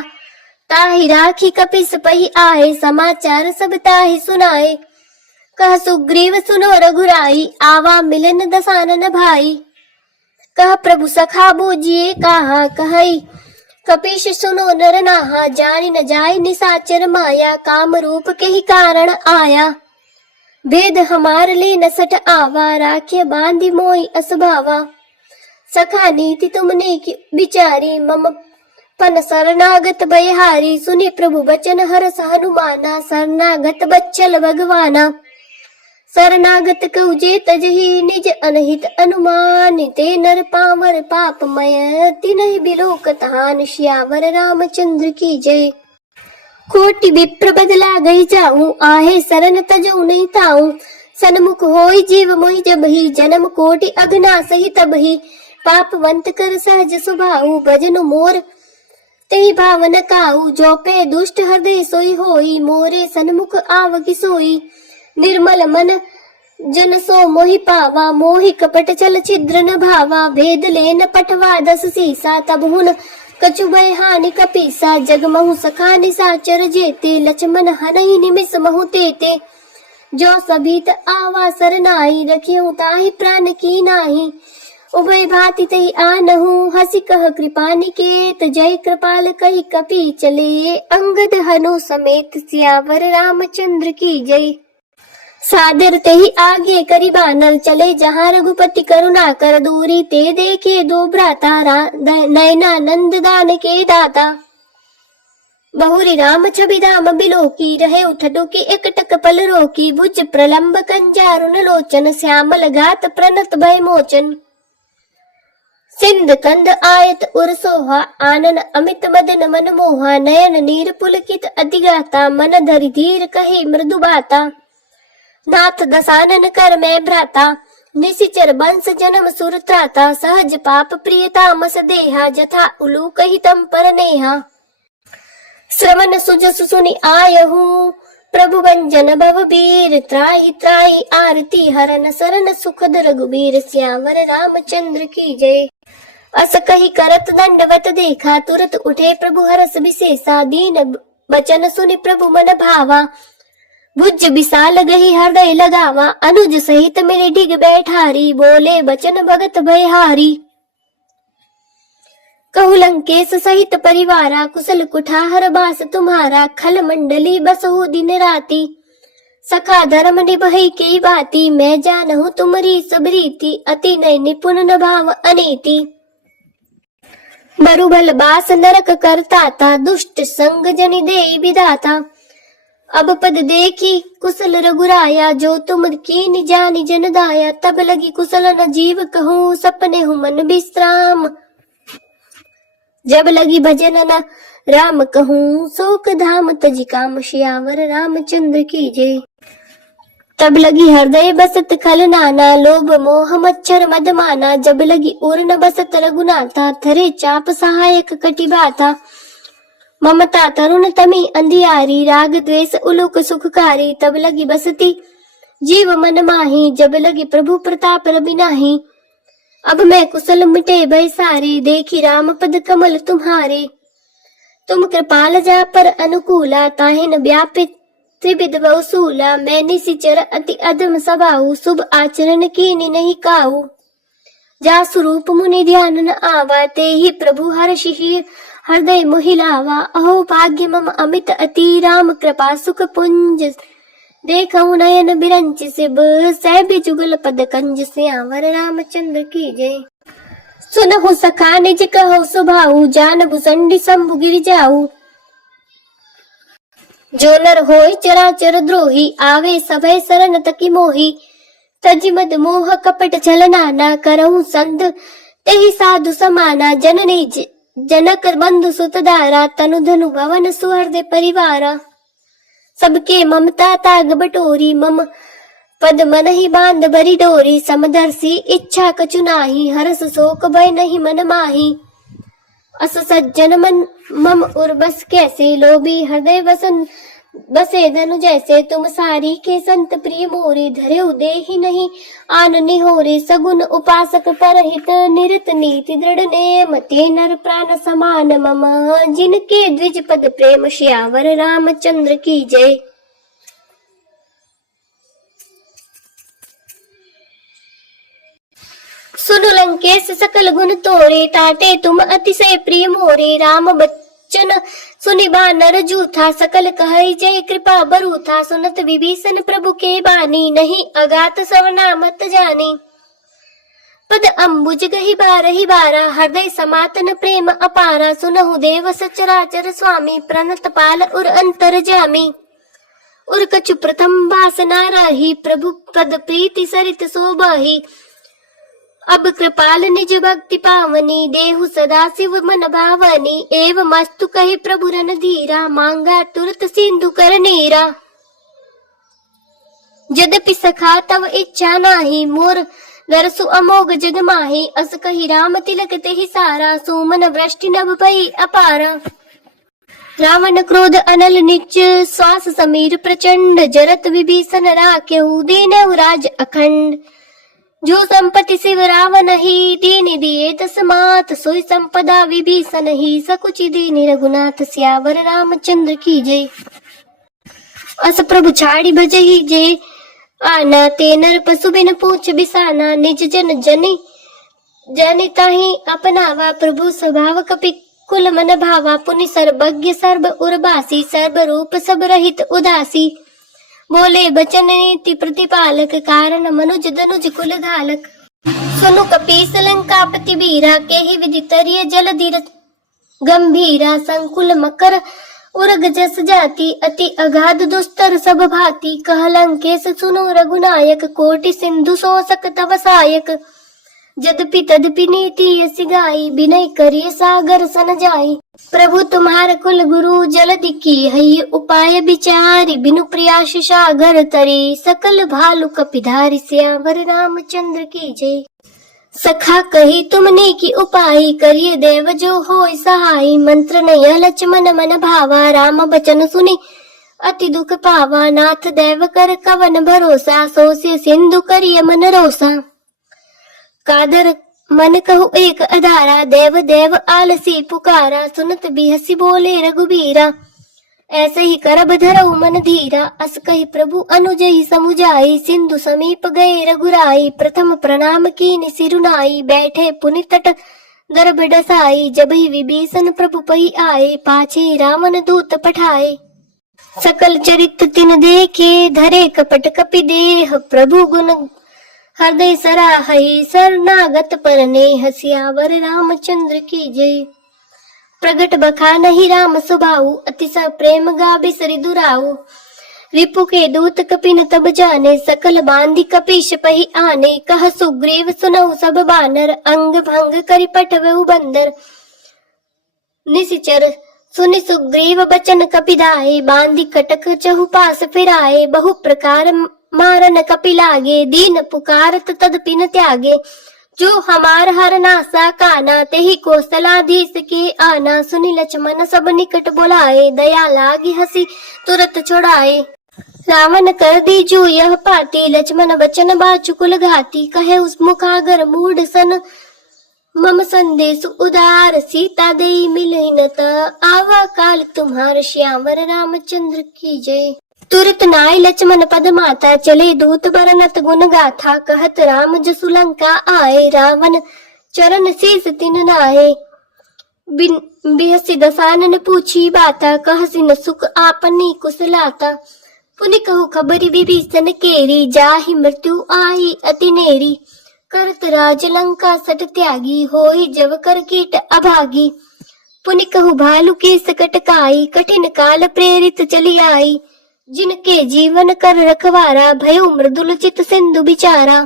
ताहि राखी कपिस पहि आए, समाचार सब ताहि सुनाए। कह सुग्रीव सुनो रघुराई, आवा मिलन दसानन भाई, कह प्रभु सखा बूझिए कहा, कहई कपीश सुनो नर नाहा, जानि न जाय निसाचर माया, काम रूप के ही कारण आया, भेद हमार ले न सट आवा, राखे बांधि मोहि असभावा। सखा नीति तुमने की विचारी, मम पन शरणागत भयहारी, सुनि प्रभु बचन हरस हनुमाना, शरणागत बच्चल भगवाना। शरणागत कहुजे तजहि निज अनहित अनुमान, ते नर पामर पापमय तिनहि बिलोकत हान, श्यावर रामचंद्र की जय। कोटि विप्र बदला गई जाऊं, आहे शरण तजऊ नहीं ताऊं, सन्मुख होई जीव मोहि जबहि, जन्म कोटि अगना सही तबहि, पापवंत कर सहज स्वभाव, भजन मोर तेहि भावन काऊ, जो पे दुष्ट हृदय सोई होई, मोरे सन्मुख आवकी सोई। निर्मल मन जन सो मोहि पावा, मोहि कपट चल छिद्र न भावा, भेद लेन पठवा दस सीसा, तब हुन कछु भय हानि कपीसा, जग महु सखा निसाचर जेते, लक्ष्मण हनहि निमिष महु तेते, जो सभीत आवा सरनाई, रखियउ ताहि प्राण की नाही, उभय भांति तहि आनहु, हसी कह कृपा निकेत, जय कृपाल कहि कपि चले, अंगद हनु समेत, सियावर रामचंद्र की जय। सादर तेहि आगे करि बानर, चले जहाँ रघुपति करुणा कर, दूरी ते देखे दो भ्राता, नयना नंद दान के दाता। बहुरी राम छवि धाम बिलोकी, रहे उठडो की एकटक पल रोकी, भुज प्रलंब कंजारुन लोचन, श्यामल गात प्रणत भय मोचन। सिंध कंद आयत उर सोहा, आनन अमित मदन मन मोहा, नयन नीर पुलकित अतिगाता, मन धरि धीर कही मृदु बाता। नाथ दसानन कर मैं भ्राता, निशिचर बंस जन्म सुर त्राता, सहज पाप प्रिय तामस देहा, जथा उलू कही तम पर नेहा। श्रवण सुजस सुनि आयहु, प्रभु भंजन भव बीर, त्राहि त्राहि आरती हरन सरन सुखद रघुबीर, श्यावर रामचंद्र की जय। अस कही करत दंडवत देखा, तुरत उठे प्रभु हरस विशेषा, दीन बचन सुनि प्रभु मन भावा, भुज विशाल गही हृदय लगावा, अनुज सहित मिली डिग बैठारी, बोले बचन भगत भयहारी। कहु लंकेश सहित परिवारा, कुशल कुठार बास तुम्हारा, खल मंडली बसहु दिन राती, सखा धर्म निभई की बाती, मैं जानहु तुमरी सब रीति, अति नय निपुण न भाव अनीति। बरुबल बास नरक करता था, दुष्ट संग जनि देई विधाता। अब पद देखी कुशल रघुराया, जो तुम कीनि जानि जन दाया। तब लगी कुशल न जीव कहूँ, सपने हूँ मन विश्राम। जब लगी भजन न राम कहूँ, शोक धाम तज काम। श्यावर रामचंद्र की जय। तब लगी हृदय बसत खल नाना, लोभ मोह मच्छर मद माना। जब लगी उर न बसत रघुनाथा, थरे चाप सहायक कटि बाथा। ममता तरुण तमी अंधियारी, राग द्वेष उलूक सुखकारी। तब लगी बसती जीव मन माही, जब लगी प्रभु प्रताप रवि नाही। अब मैं कुशल मिटे भय सारे, देखी राम पद कमल तुम्हारे। तुम कृपाल जा पर अनुकूला, ताहि न व्यापित त्रिविध बहुसूला। मैं निशिचर अति अधम स्वभाव, शुभ आचरण कीनि नहीं काऊ। जा स्वरूप मुनि ध्यान न आवा, ते ही प्रभु हर्षि हृदय मोहिलावा। अहो भाग्य मम अमित अति, राम कृपा सुख पुंज। देखऊं नयन बिरंच सिब, सैबि जुगल पद कंज। श्यावर रामचंद्र की जय। सुनहु सखा निज कहो सुभाऊ, जान भुसंडी शंभु गिर जाऊ। जो नर होय चराचर द्रोही, आवे सभय शरण तकी मोही। तज मद मोह कपट छल नाना, करहु संत तेहि साधु समाना। जननी जनक बंधु सुत दारा, तनु धनु भवन सुहृदय परिवारा। सबके ममता ताग बटोरी, मम पद मन ही बांध बरी डोरी। समदर्शी इच्छा कछु नाही, हरस शोक भय नहीं मन माही। अस सज्जन मन मम उर बस कैसे, लोभी हृदय वसन बसे धनु जैसे। तुम सारी के संत प्रिय मोरे, धरे देहि नहीं आन निहोरे। सगुन उपासक परहित, निरत नीति दृढ़ नेम। ते नर प्राण समान मम, जिनके द्विज पद प्रेम। श्यावर रामचंद्र की जय। सुनु लंकेश सकल गुण तोरे, ताटे तुम अतिशय प्रिय मोरे। राम बच्चन सुनि बानर जूथा, सकल कहई जय कृपा बरूथा। सुनत विभीषण प्रभु के बानी, नहीं अगात सवना मत जानी। पद अम्बुज गहि बारहि बारा, हृदय समातन प्रेम अपारा। सुनहु देव सचराचर स्वामी, प्रणत पाल उर अंतर जामी। उर कछु प्रथम वासना रही, प्रभु पद प्रीति सरित शोभहि। अब कृपाल निज भक्ति पावनी, देहु सदा शिव मन भावनी। एव मस्तु कहि प्रभु रन धीरा, मांगा तुरत सिंधु कर नीरा। यद्यपि सखा तव इच्छा नाही, मोर दरसु अमोघ जग माही। अस कहि राम तिलक तेहि सारा, सुमन वृष्टि नभ भई अपारा। रावण क्रोध अनल निच, श्वास समीर प्रचंड। जरत विभीषण राखेहु, दीनहु राज अखंड। जो संपत्ति शिव रावण ही, दीन दिए दस मात। सोई संपदा विभीषण ही, सकुचि दीन रघुनाथ। श्यावर रामचंद्र की जय। अस प्रभु छाड़ी भजहि जे आना, ते नर पशु बिन पूछ बिसाना। निज जन जनि जनि ताहि अपनावा, प्रभु स्वभाव कपि कुल मन भावा। पुनि सर्वज्ञ सर्व उर्वासी, सर्व रूप सब रहित उदासी। बोले बचन नीति प्रतिपालक, कारण मनुज दनुज कुल घालक। सुनु कपीस लंकापति वीरा, केहि विधि तरिय जलधि गंभीरा। संकुल मकर उरग जस जाति, अति अगाध दुस्तर सब भांति। कह लंकेश सुनो रघुनायक, कोटि सिंधु शोषक तव सायक। यद्यपि तदपि नीति यस गाई, विनय करिय सागर सन जाई। प्रभु तुम्हार कुल गुरु जलधि की हई, उपाय विचारी। बिनु प्रयास सागर तरी, सकल भालु कपिधारी। श्यावर रामचंद्र की जय। सखा कही तुमने की उपाय, करिए देव जो होय सहाय। मंत्र नय लक्ष्मण मन भावा, राम बचन सुनि अति दुख पावा। नाथ देव कर कवन भरोसा, सोस्य सिंधु करिय मन रोसा। कादर मन कहु एक अधारा, देव देव आलसी पुकारा। सुनत बिहसी बोले रघुबीरा, ऐसे ही करब धरऊ मन धीरा। अस कहि प्रभु अनुजहि समुझाई, सिंधु समीप गए रघुराई। प्रथम प्रणाम कीनि सिरुनाई, बैठे पुनि तट गर्भ डसाई। जब ही विभीषण प्रभु पही आए, पाछे रावण दूत पठाए। सकल चरित्र तिन देखे, धरे कपट कपि देह, प्रभु गुण हृदय सराहई, शरणागत पर नेह, सियावर रामचंद्र की जय। प्रगट बखानहि राम स्वभाव, अतिशय प्रेम गाबे सरि दुराऊ। रिपु के दूत कपिन तब जाने, सकल बांधि कपीश पहि आने। कह सुग्रीव सुनऊ सब बानर, अंग भंग करि पठवऊ बंदर। निशिचर सुनि सुग्रीव बचन कपिदाए, बांधि कटक चहुपास फिराए। बहु प्रकार मारन कपि लागे, दीन पुकारत तदपि न त्यागे। जो हमार हर नासा काना, तेहि कौशलाधीश के आना। सुनि लक्ष्मण सब निकट बुलाए, दया लागी हसी तुरत छुड़ाए। रावण कर दीजो यह पाती, लक्ष्मण बचन बाचुकुल घाती। कहे उस मुखागर मूढ़ सन, मम संदेश उदार। सीता देई मिलहि न त, आवा काल तुम्हार। श्यावर रामचंद्र की जय। तुरत नाय लक्ष्मण पद माता, चले दूत बरनत गुण गाथा। कहत राम जसु लंका आए, रावण चरण शीस तिन नाए। बिहसी दसानन पूछी बाता, कहसी न सुख आपनी कुशलाता। पुनि कहु खबरि विभीषण केरी, जाहि मृत्यु आई अति नेरी। करत राज लंका सट त्यागी, होई जब कर कीट अभागी। पुनि कहु भालु के सकट काई, कठिन काल प्रेरित चली आई। जिनके जीवन कर रखवारा, भयो मृदुल चित सिंधु बिचारा।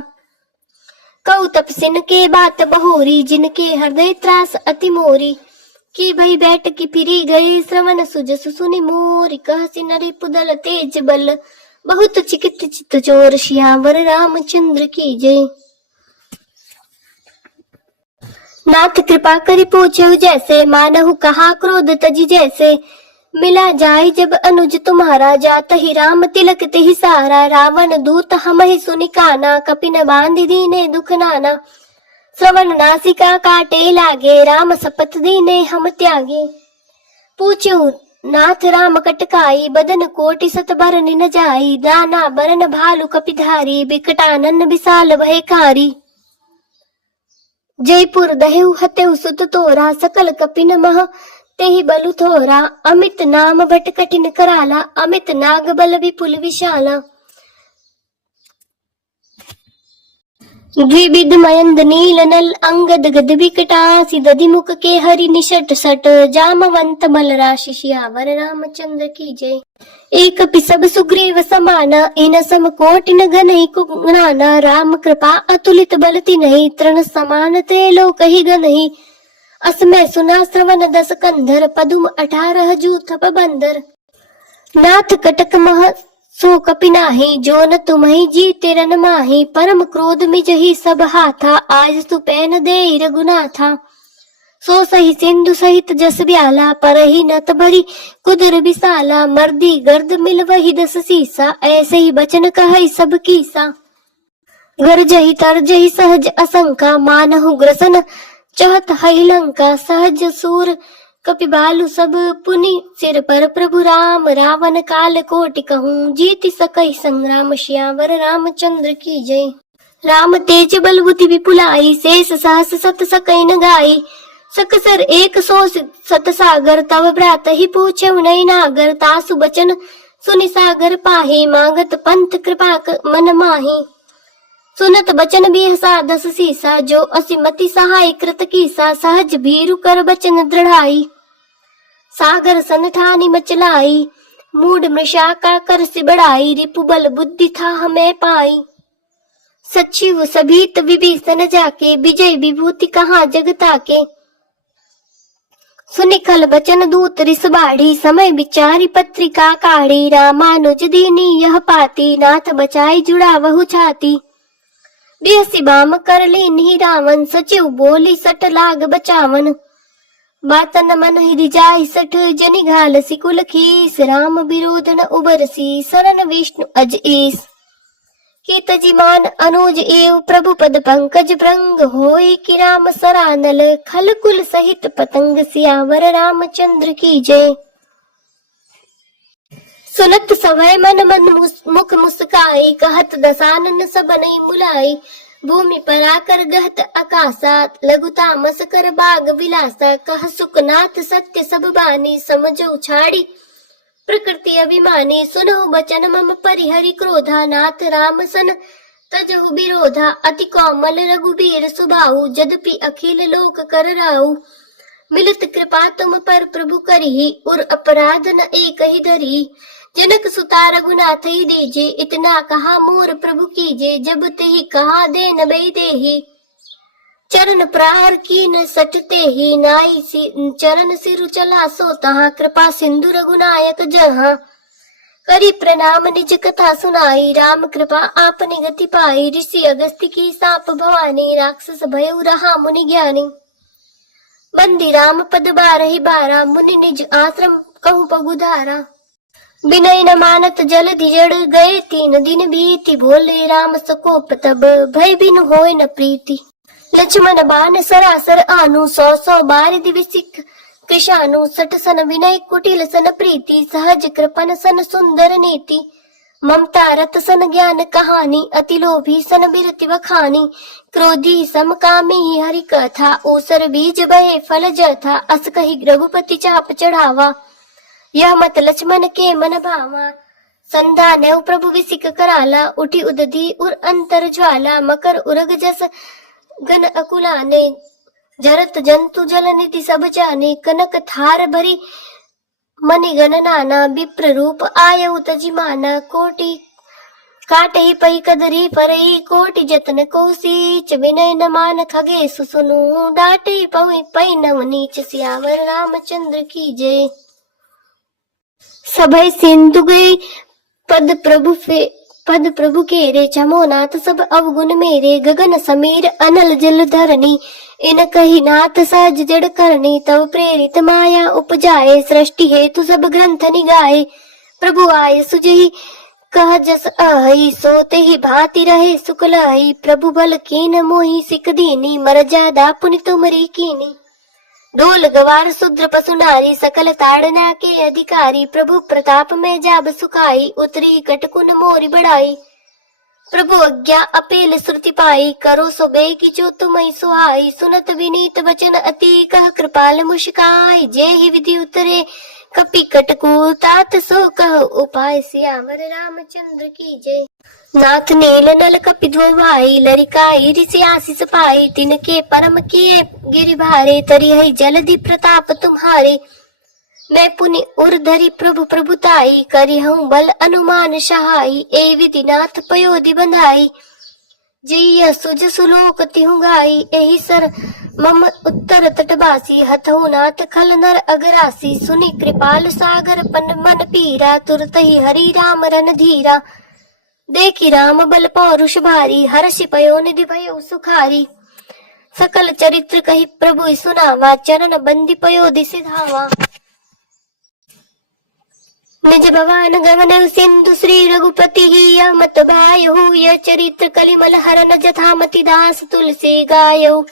कहु तपसिन के बात बहोरी, जिनके हृदय त्रास अति मोरी। की भई बैठ की फिरी गए, श्रवण सुजसु सुनि मोरी। कहसी नरि पुदल तेज बल, बहुत चिकित चित चोर। श्यावर रामचंद्र की जय। नाथ कृपा करि पूछेउ जैसे, मानहु कहा क्रोध तजी जैसे। मिला जाय जब अनुज तुम्हारा, जात ही राम तिलक तिहि सारा। रावण दूत हमहि सुनि काना, कपिन बांधि दीने दुख नाना। श्रवण नासिका काटे लागे, राम शपथ दीने हम त्यागे। पूछ्यु नाथ राम कटकाई, बदन कोटि सत बरनि न जाई। दाना बरन भालु कपिधारी, बिकटानन विशाल भयकारी। जयपुर दहेउ हतेउ सुत तोरा, सकल कपिन मह तेहि बलु थोरा। अमित नाम भट कठिन कराला, अमित नाग बल विपुल विशाला। द्विविध मयंद नील नल, अंगद गद विकटासी। दधि मुख के हरि निषट सट, जामवंत बल राशि। श्यावर रामचंद्र की जय। एक पिसब सुग्रीव समाना, इन सम कोटि न घनहि कुनाना। राम कृपा अतुलित बल तिन्हि, तृण समान ते लोक ही गनहि। असमय सुना श्रवण दस कंधर, पदुम 18 जूथप बंदर। नाथ कटक मह सो कपि नाही, जो न तुम्हि जीते रन माही। परम क्रोध मिजहि सब हाथा, आज सुपैन देई रघुनाथा। सो सही सिंधु सहित जस ब्याला, परहि नत भरी कुदर विशाला। मर्दी गर्द मिल वही 10 सीसा, ऐसे ही बचन कहई सब कीसा। गरजहि तरजहि सहज असंका, मानहु ग्रसन चहत हई लंका। सहज सूर कपि बालु सब, पुनि सिर पर प्रभु राम। रावण काल कोटि कहूँ, जीति सकहि संग्राम। श्यावर रामचंद्र की जय। राम तेज बल बुद्धि विपुलाई, शेष सहस सत सकई न गाई। सकसर 100 सत सागर, तव भ्रात ही पूछे नई नागर। तासु बचन सुनि सागर पाही, मांगत पंथ कृपा मन माही। सुनत बचन बिहसा 10 सीसा, जो असिमति सहाय कृत कीसा। सहज भीरु कर बचन दृढ़ाई, सागर सन ठानी मचलाई। मूड मृषा का कर से बढ़ाई, रिपु बल बुद्धि था हमें पाई। सचिव सभीत विभीषण जाके, विजय विभूति कहाँ जगता के। सुनि खल बचन दूत रिस बाढ़ी, समय विचारी पत्रिका काढ़ी। रामानुज दीनी यह पाती, नाथ बचाई जुड़ा वहु छाती। बिहसी बाम कर लीन्ही रावण, सचिव बोली सट लाग बचावन। बातन मन हृदय जाय सठ, जनि घालसी कुल खीस। राम विरोध न उबरसी, शरण विष्णु अज ईस। कीत जिमान अनुज एव, प्रभु पद पंकज भृंग। होई कि राम सरानल, खल कुल सहित पतंग। सियावर रामचंद्र की जय। सुनत सभय मन मन मुख मुस्काई, कहत दसानन सब नई मुलाई। भूमि पर आकर गहत आकाशा, लघु तामस कर बाग विलासा। कह सुकनाथ सत्य सब बानी, समझो छाड़ी प्रकृति अभिमानी सुनहु बचन मम परिहरि क्रोधा नाथ राम सन तजहु विरोधा अति कोमल रघुबीर सुबाहु जदपि अखिल लोक कर राहु मिलित कृपा तुम पर प्रभु करिहि उर अपराध न एक ही धरी जनक सुता रघुनाथ ही दीजे इतना कहा मोर प्रभु कीजे जब ते ही कहा दे न बे देहि चरण प्रहार कीन सटते ही नाई चरण सिरु चला सो तहाँ कृपा सिंधु रघुनायक जहाँ करी प्रणाम निज कथा सुनाई राम कृपा आपने गति पाई ऋषि अगस्त्य की साप भवानी राक्षस भयउ रहा मुनि ज्ञानी बंदी राम पद बारहि बारा मुनि निज आश्रम कहूँ पगुधारा बिनय न मानत जलधि जड़ गए 3 दिन बीती बोले राम सकोप तब भय बिन होय न प्रीति लक्ष्मण बाण सरासर आनु 100 बार दिविसिक कृषानु 60 सन विनय कुटिल सन प्रीति सहज कृपन सन सुंदर नीति ममता रत सन ज्ञान कहानी अति लोभी सन बिरति बखानी क्रोधी सम कामी हरि कथा ओसर बीज बहे फल जथा अस कहि रघुपति चाप चढ़ावा यह मत लक्ष्मण के मन भावा संधा नेव प्रभु विसिक कराला उठी उदधि उर अंतर ज्वाला मकर उरग जस गन अकुलाने जरत जंतु जल निधि सब जाने कनक थार भरी मनि गण नाना विप्र रूप आयु तजि माना कोटि काटहि पही कदरी परई कोटि जतन कोसीच विनय न मान खगे सुसुनु डाटहि पहि पै नव नीच सियावर रामचंद्र की जय। सभय सिंधु गई पद प्रभु केरे चमो नाथ सब अवगुण मेरे गगन समीर अनल जल धरनी इन कही नाथ सहज जड़ करनी तब प्रेरित माया उपजाए सृष्टि हेतु सब ग्रंथ निगाए प्रभु आय सुजहि कह जस अहि सोते ही भांति रहे सुख लहि प्रभु बल कीन मोहि सिक दीनी मर जादा पुनि तुमरी कीनी डोल गवार शूद्र पशु नारी सकल ताड़ना के अधिकारी प्रभु प्रताप में जाब सुखाई उतरी कटकुन मोरी बढ़ाई प्रभु आज्ञा अपेल श्रुति पाई करो सो बे की जो तुम्हें सुहाई सुनत विनीत वचन अति कह कृपाल मुस्काई जे ही विधि उतरे कपि कटकू तात सो कह उपाय सियावर रामचंद्र की जय। नाथ नील नल कपिध्वो भाई लरिकाई ऋषि आशीष पाई तिनके परम किए गिरि भारे तरी है जलधि प्रताप तुम्हारे मैं पुनि उर धरि प्रभु प्रभुताई करी हूँ बल अनुमान सहाई ए विधि नाथ पयोधि बंधाई जी सुज सुलोक तिहु गाई एहि सर मम उत्तर तटवासी हथहु नाथ खल नर अगरासी सुनि कृपाल सागर पन मन पीरा तुरत ही हरि राम रन धीरा देखी राम बल पौरुष भारी हर्षि पयो निधि भयो सुखारी सकल चरित्र कही प्रभु सुनावा चरण बंदी पयोधि सिधावा निज भवान गगन सिंधु श्री रघुपति ही मत भायु यह चरित्र कलिमल हरन जथामति दास तुलसी गायु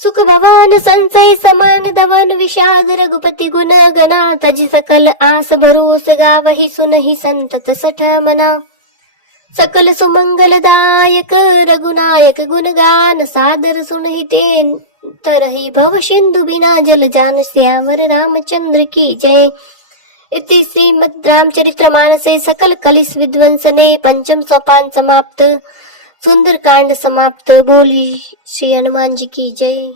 सुख भवान संशय समान दवन विषाद रघुपति गुण गना तज सकल आस भरोस गावहि सुनहि संतत सठ मना सकल सुमंगल दायक रघुनायक गुण गान सादर सुनहि तेन तरहि भव सिंधु बिना जल जान श्यावर रामचंद्र की जय। इति श्रीमद् रामचरितमानसे सकल कलिस विध्वंसने 5म सोपान समाप्त। सुंदरकांड समाप्त। बोली श्री हनुमान जी की जय।